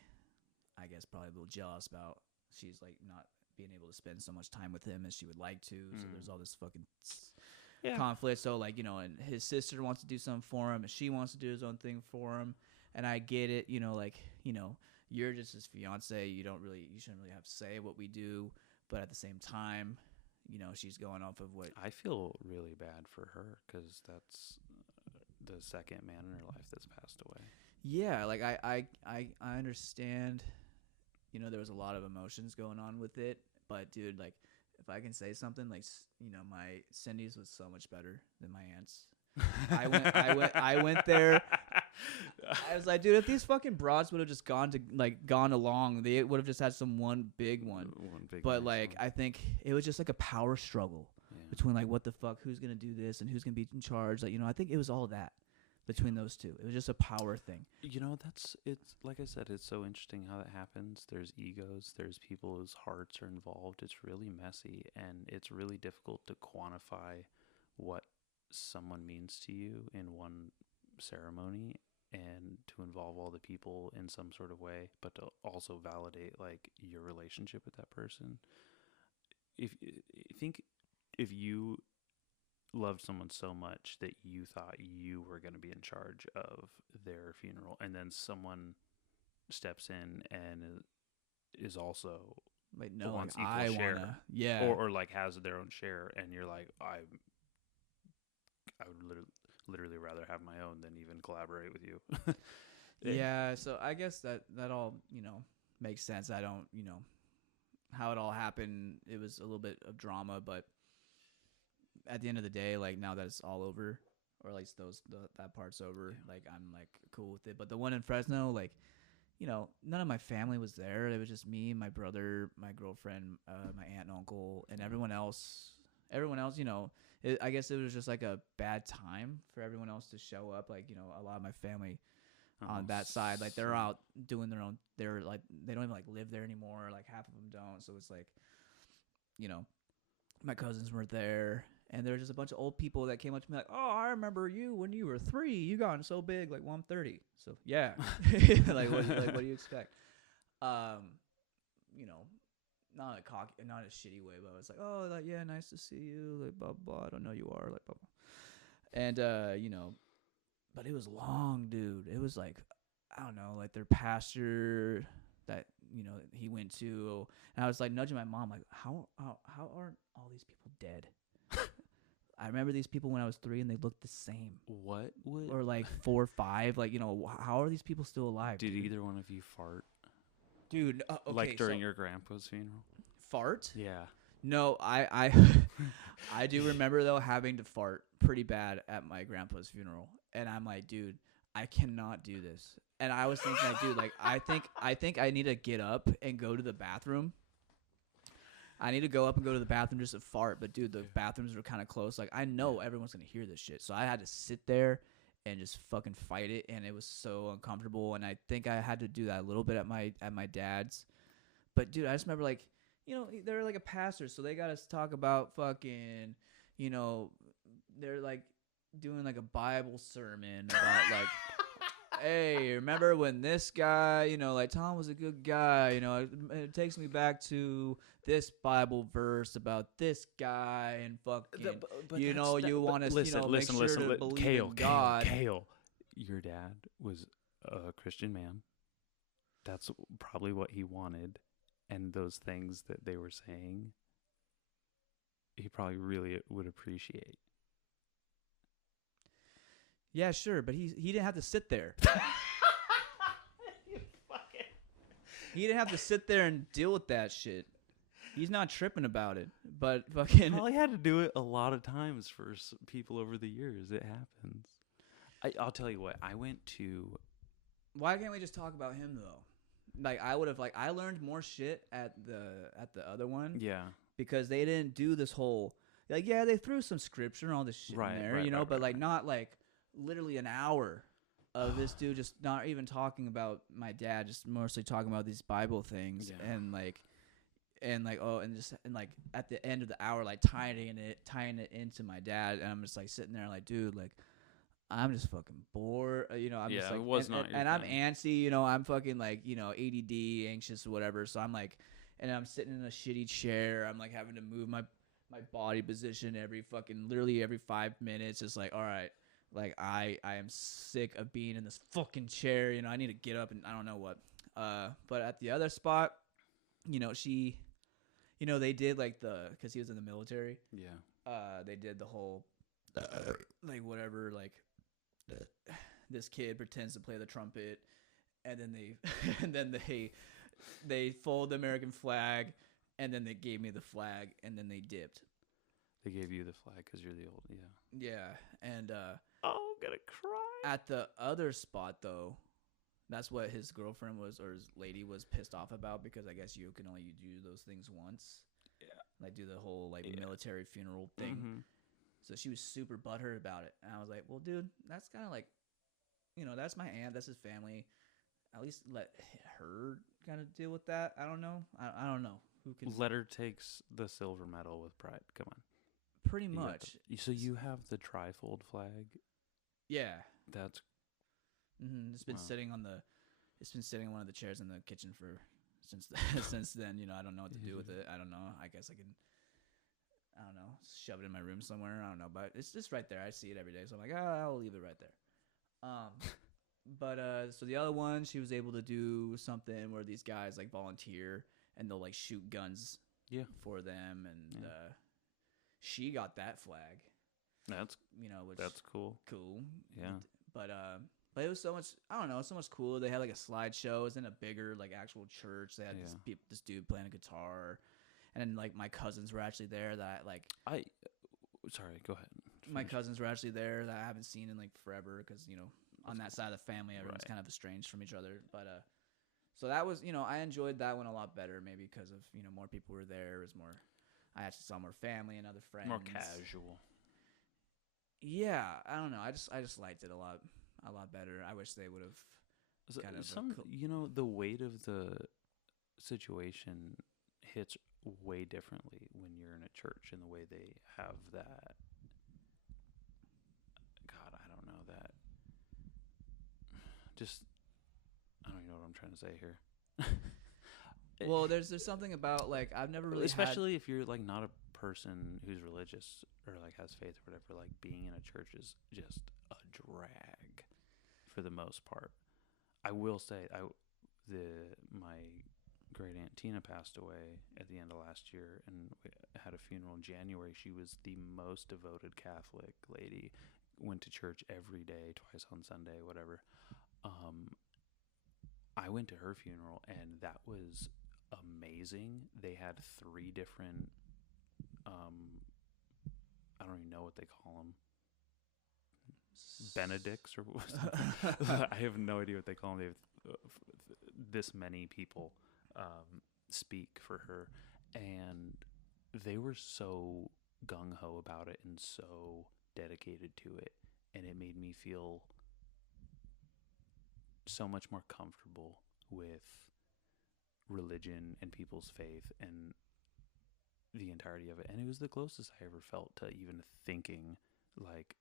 I guess probably a little jealous about she's like not being able to spend so much time with him as she would like to. So there's all this fucking conflict. So like, and his sister wants to do something for him, and she wants to do his own thing for him, and I get it. You're just his fiance. You shouldn't really have to say what we do. But at the same time, she's going off of what I feel really bad for her because that's the second man in her life that's passed away. Yeah, like I understand. There was a lot of emotions going on with it, but dude, like if I can say something, like my Cindy's was so much better than my aunt's. I went there. I was like, dude, if these fucking broads would have just gone along, they would have just had one big one. But like, I think it was just like a power struggle between like, what the fuck, who's gonna do this and who's gonna be in charge. Like, I think it was all that between those two. It was just a power thing. It's like I said, it's so interesting how that happens. There's egos, there's people whose hearts are involved. It's really messy, and it's really difficult to quantify what someone means to you in one ceremony, and to involve all the people in some sort of way, but to also validate like your relationship with that person. If you loved someone so much that you thought you were going to be in charge of their funeral, and then someone steps in and is also like, no, wants like, equal I share, wanna, or like has their own share, and you're like, I would literally rather have my own than even collaborate with you. Yeah, so I guess that all, makes sense. I don't, how it all happened, it was a little bit of drama, but at the end of the day, like now that it's all over, or at least that part's over, like I'm like cool with it. But the one in Fresno, like, none of my family was there. It was just me, my brother, my girlfriend, my aunt and uncle, and everyone else, I guess it was just like a bad time for everyone else to show up. Like, a lot of my family on that side, like they're out doing their own, they're like, they don't even like live there anymore. Like half of them don't. So it's like, my cousins weren't there, and there was just a bunch of old people that came up to me like, oh, I remember you when you were 3, you gotten so big. Like, well, I'm 30. So yeah, like what do you expect? Not a shitty way, but I was like, oh, like, yeah, nice to see you, like, blah, blah, I don't know you are, like, blah, blah. And, but it was long, dude. It was like, I don't know, like their pastor that, he went to, and I was like nudging my mom, like, how aren't all these people dead? I remember these people when I was 3, and they looked the same. What would? Or like 4 or 5, like, how are these people still alive? Did either one of you fart? Dude, okay, like during your grandpa's funeral? Fart? Yeah. No, I I do remember though having to fart pretty bad at my grandpa's funeral, and I'm like, dude, I cannot do this. And I was thinking, like, dude, like I think I need to get up and go to the bathroom. I need to go up and go to the bathroom just to fart, but dude, the bathrooms were kind of close. Like, I know everyone's gonna hear this shit, so I had to sit there and just fucking fight it, and it was so uncomfortable. And I think I had to do that a little bit at my dad's. But dude, I just remember, like, they're like a pastor, so they got us talk about fucking, they're like doing like a Bible sermon about like, hey, remember when this guy, like Tom was a good guy, it takes me back to this Bible verse about this guy, and fucking, you want to, make sure to believe in God. Kale, your dad was a Christian man. That's probably what he wanted, and those things that they were saying, he probably really would appreciate. Yeah, sure, but he didn't have to sit there. He didn't have to sit there and deal with that shit. He's not tripping about it, but fucking. Probably had to do it a lot of times for people over the years. It happens. I'll tell you what. I went to. Why can't we just talk about him though? Like I would have I learned more shit at the other one. Yeah. Because they didn't do this whole they threw some scripture and all this shit in there, but not like literally an hour of this dude just not even talking about my dad, just mostly talking about these Bible things and at the end of the hour like tying it into my dad, and I'm just like sitting there like, dude, like I'm just fucking bored, I'm just like, it was not your and I'm thing. antsy, I'm fucking like ADD, anxious or whatever, so I'm like, and I'm sitting in a shitty chair, I'm like having to move my body position literally every 5 minutes, just like, all right, like I am sick of being in this fucking chair, I need to get up and I don't know what, but at the other spot, she, they did like because he was in the military, they did the whole like whatever, like this kid pretends to play the trumpet, and then they fold the American flag, and then they gave me the flag, and then they dipped. They gave you the flag because you're the old, and I'm gonna cry. At the other spot though, that's what his girlfriend his lady was pissed off about, because I guess you can only do those things once. Like do the whole military funeral thing. Mm-hmm. So she was super butthurt about it. And I was like, well, dude, that's kind of like, that's my aunt. That's his family. At least let her kind of deal with that. I don't know. I don't know. Who can... Let her take the silver medal with pride. Come on. Pretty much. So you have the trifold flag? Yeah. That's... Mm-hmm. It's been sitting on one of the chairs in the kitchen since then. I don't know what to do with it. I don't know. I guess I can... I don't know, shove it in my room somewhere. I don't know, but it's just right there. I see it every day, so I'm like, I'll leave it right there. But so the other one, she was able to do something where these guys like volunteer and they'll like shoot guns for them, and she got that flag. That's which that's cool. Cool. Yeah. But it was so much. I don't know, so much cooler. They had like a slideshow. It was in a bigger like actual church. They had this dude playing a guitar. And then, like, my cousins were actually there sorry, go ahead. My cousins were actually there that I haven't seen in, like, forever because, on that side of the family, everyone's kind of estranged from each other. But, so that was, I enjoyed that one a lot better, maybe because of, more people were there. It was more, I actually saw more family and other friends. More casual. Yeah, I don't know. I just liked it a lot better. I wish they would have kind of... the weight of the situation hits way differently when you're in a church, and the way they have that, God, I don't know, that just, I don't even know what I'm trying to say here. Well, there's something about, like, I've never really especially if you're like not a person who's religious or like has faith or whatever, like being in a church is just a drag for the most part. I will say my great aunt Tina passed away at the end of last year, and we had a funeral in January. She was the most devoted Catholic lady, went to church every day, twice on Sunday, whatever. I went to her funeral, and that was amazing. They had 3 different I don't even know what they call them, Benedicts or what. I have no idea what they call them. They have this many people speak for her, and they were so gung-ho about it and so dedicated to it, and it made me feel so much more comfortable with religion and people's faith and the entirety of it. And it was the closest I ever felt to even thinking like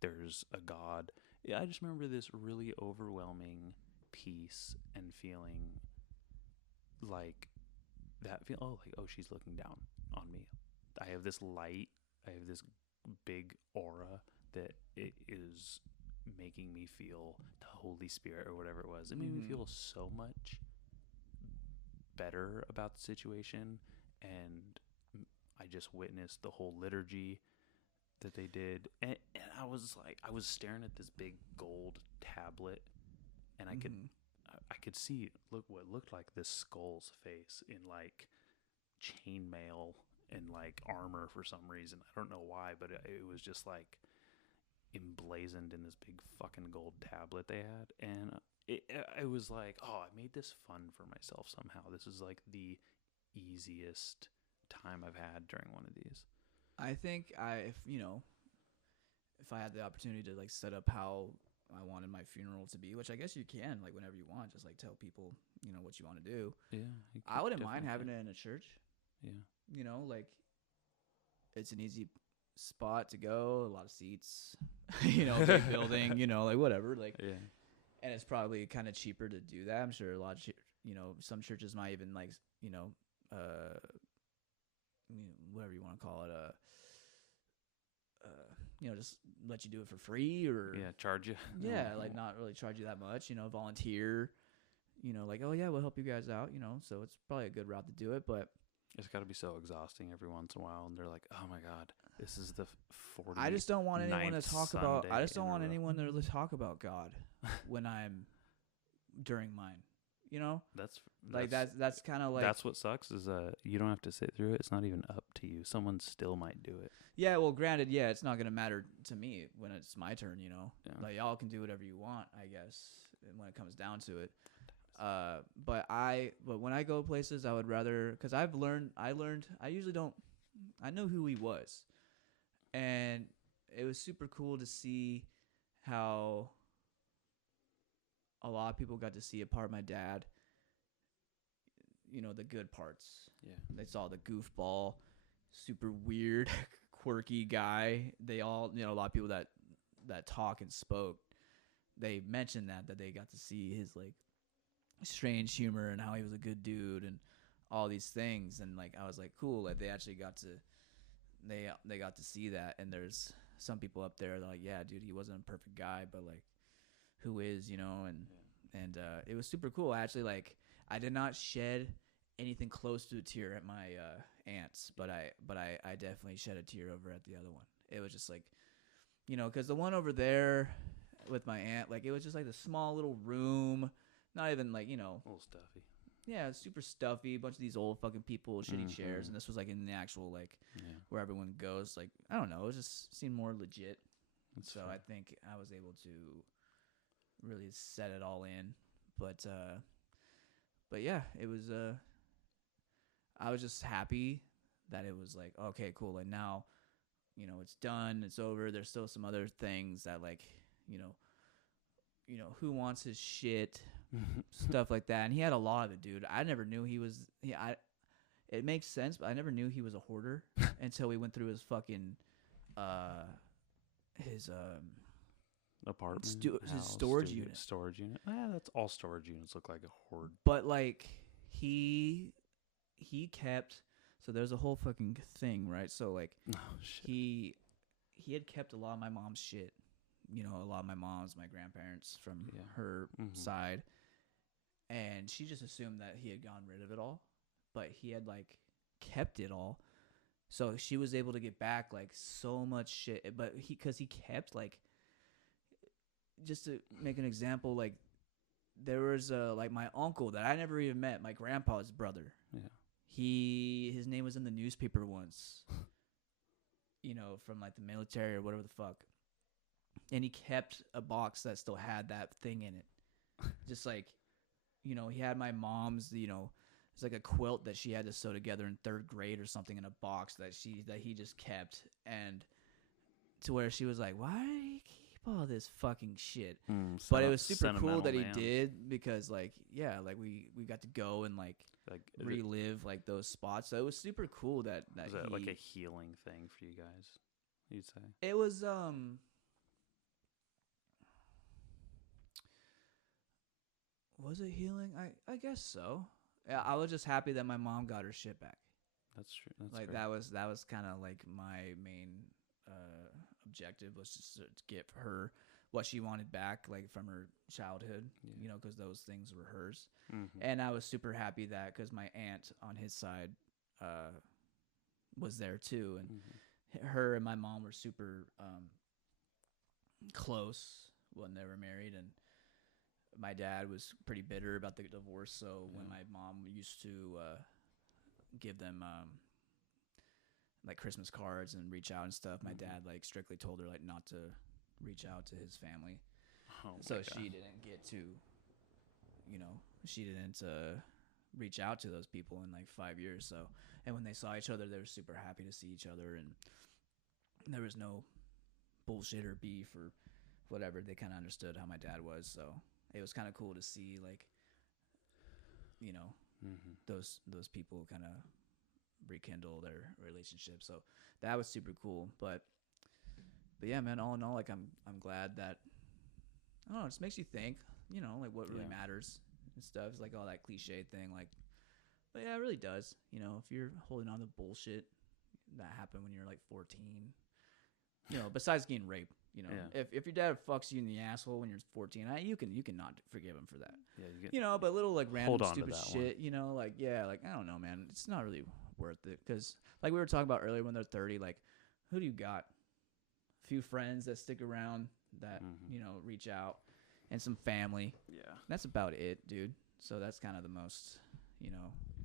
there's a God. I just remember this really overwhelming peace and feeling like that she's looking down on me. I have this light, I have this big aura that it is making me feel the Holy Spirit or whatever it was. It made me feel so much better about the situation, and I just witnessed the whole liturgy that they did, and I was staring at this big gold tablet, and I could see what looked like this skull's face in like chainmail and like armor for some reason. I don't know why, but it was just like emblazoned in this big fucking gold tablet they had, and it was like, oh, I made this fun for myself somehow. This is like the easiest time I've had during one of these. I think if I had the opportunity to like set up how I wanted my funeral to be, which I guess you can, like whenever you want, just like tell people, what you want to do. Yeah. I wouldn't mind having it in a church. Yeah. Like it's an easy spot to go, a lot of seats, big building, like whatever, like, yeah. And it's probably kind of cheaper to do that. I'm sure a lot of, some churches might even like, whatever you want to call it, just let you do it for free or charge you. Yeah, like not really charge you that much, volunteer, like, oh yeah, we'll help you guys out, so it's probably a good route to do it, but it's got to be so exhausting every once in a while, and they're like, oh my God, this is the 40th I just don't want anyone to talk Sunday about, I just don't want anyone to talk about God when I'm during mine, that's kind of like, that's what sucks is you don't have to sit through it. It's not even up to you. Someone still might do it. Yeah, well, granted, it's not gonna matter to me when it's my turn, Yeah. Like y'all can do whatever you want, I guess, when it comes down to it. But when I go places, I would rather, because I usually don't, I know who he was, and it was super cool to see how a lot of people got to see a part of my dad, the good parts. Yeah. They saw the goofball, super weird, quirky guy. They all, a lot of people that talk and spoke, they mentioned that they got to see his like strange humor and how he was a good dude and all these things, and like I was like, cool, like they actually got to they got to see that. And there's some people up there that are like, yeah, dude, he wasn't a perfect guy, but like who is, and it was super cool. Actually, like I did not shed anything close to a tear at my aunt's, but I definitely shed a tear over at the other one. It was just like, because the one over there with my aunt, like it was just like the small little room, not even like, a little stuffy. Yeah, super stuffy, a bunch of these old fucking people, shitty chairs, and this was like in the actual like where everyone goes. Like I don't know, it just seemed more legit. That's so fair. I think I was able to really set it all in, but yeah, it was. I was just happy that it was like, okay, cool. Like now, it's done, it's over. There's still some other things that like, who wants his shit, stuff like that. And he had a lot of it, dude. I never knew he was. It makes sense, but I never knew he was a hoarder until we went through his fucking, his apartment, his storage unit. Storage unit. That's all storage units look like a hoard. But like he kept, so there's a whole fucking thing, right? So like he had kept a lot of my mom's shit, a lot of my grandparents from her side, and she just assumed that he had gotten rid of it all, but he had like kept it all, so she was able to get back like so much shit. But because he kept, like, just to make an example, like there was like my uncle that I never even met, my grandpa's brother. Yeah. His name was in the newspaper once, from like the military or whatever the fuck. And he kept a box that still had that thing in it. Just like, he had my mom's, it's like a quilt that she had to sew together in 3rd grade or something in a box that he just kept. And to where she was like, why do you keep all this fucking shit? But it was super cool that he did, because like, yeah, like we got to go and like relive like those spots. So it was super cool that was that like a healing thing for you guys, you'd say? It was was it healing? I guess so. Yeah, I was just happy that my mom got her shit back. That's true. That's like great. that was kind of like my main objective, was just to get her what she wanted back, like from her childhood, because those things were hers. And I was super happy that, because my aunt on his side was there too, and her and my mom were super close when they were married, and my dad was pretty bitter about the divorce. So when my mom used to give them like Christmas cards and reach out and stuff. My dad like strictly told her like not to reach out to his family, so she didn't get to, she didn't reach out to those people in like 5 years. So, and when they saw each other, they were super happy to see each other, and there was no bullshit or beef or whatever. They kind of understood how my dad was, so it was kind of cool to see like, those people kind of rekindle their relationship. So that was super cool. But yeah, man, all in all, like I'm glad that, I don't know, it just makes you think, like what really matters and stuff. It's like all that cliche thing, like, but yeah, it really does. If you're holding on to bullshit that happened when you're like 14, besides getting raped, if your dad fucks you in the asshole when you're 14, you can not forgive him for that. Yeah, but little like random stupid shit, like I don't know, man, it's not really worth it, because like we were talking about earlier, when they're 30, like who do you got? A few friends that stick around, that reach out, and some family. Yeah, that's about it, dude. So that's kind of the most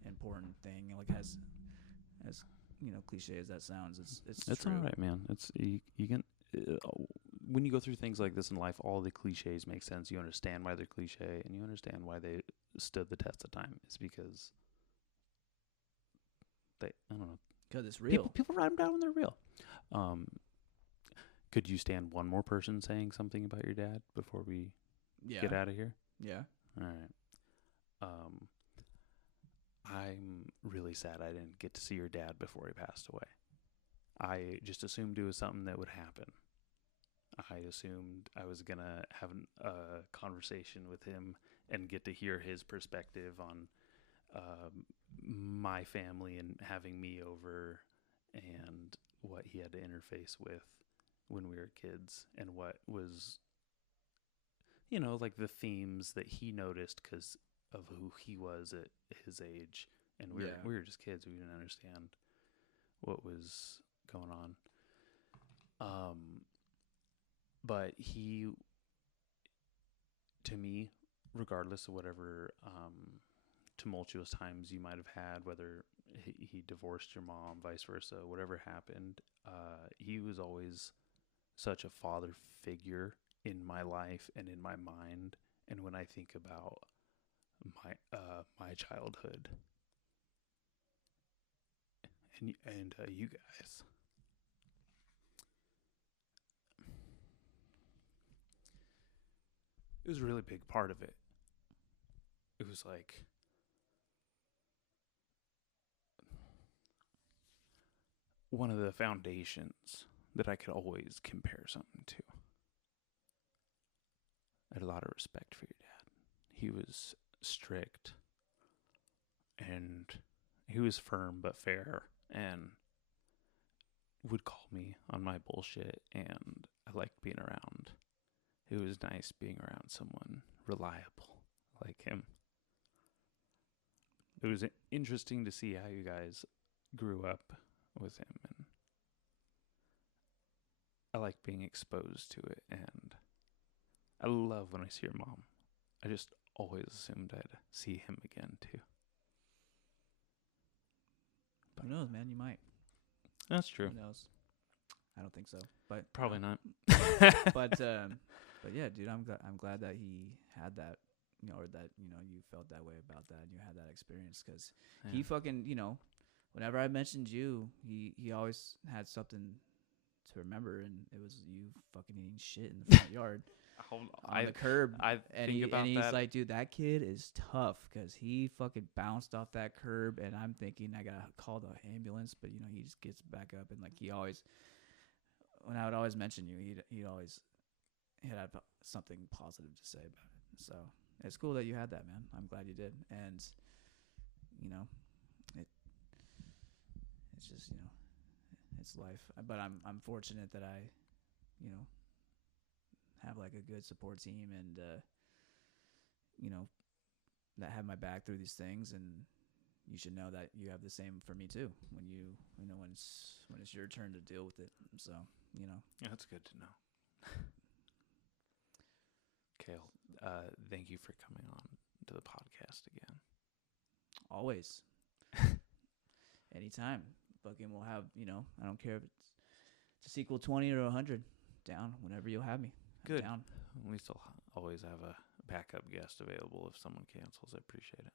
important thing. Like as cliche as that sounds, it's true. All right, man. It's you can when you go through things like this in life, all the cliches make sense. You understand why they're cliche, and you understand why they stood the test of time. It's because I don't know. Because it's real. People write them down when they're real. Could you stand one more person saying something about your dad before we get out of here? Yeah. All right. I'm really sad I didn't get to see your dad before he passed away. I just assumed it was something that would happen. I assumed I was going to have a conversation with him and get to hear his perspective on my family and having me over, and what he had to interface with when we were kids, and what was, like the themes that he noticed because of who he was at his age. And we were just kids. We didn't understand what was going on. But he, to me, regardless of whatever tumultuous times you might have had, whether he divorced your mom, vice versa, whatever happened, he was always such a father figure in my life and in my mind. And when I think about my childhood and you guys, it was a really big part of it. It was like one of the foundations that I could always compare something to. I had a lot of respect for your dad. He was strict, and he was firm but fair, and would call me on my bullshit, and I liked being around. It was nice being around someone reliable like him. It was interesting to see how you guys grew up with him, and I like being exposed to it, and I love when I see your mom. I just always assumed I'd see him again too. Who knows, man? You might. That's true. Who knows? I don't think so, but probably not. But yeah, dude, I'm glad that he had that, or that you felt that way about that, and you had that experience, because he fucking, whenever I mentioned you, he always had something to remember, and it was you fucking eating shit in the front yard. On the curb. And he's like, dude, that kid is tough, because he fucking bounced off that curb, and I'm thinking I gotta call the ambulance, but he just gets back up, and like he always, when I would always mention you, he'd always had something positive to say about it. So it's cool that you had that, man. I'm glad you did, and it's just it's life. But I'm fortunate that I have like a good support team, and that have my back through these things, and you should know that you have the same for me too when when it's your turn to deal with it. So that's good to know. Kale, thank you for coming on to the podcast again. Always. Anytime. Fucking we'll have, I don't care if it's a sequel 20 or 100. Down whenever you'll have me. I'm Good. down. We still always have a backup guest available if someone cancels. I appreciate it.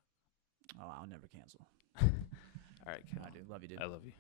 Oh, I'll never cancel. All right, Kale. I do. Love you, dude. I love you.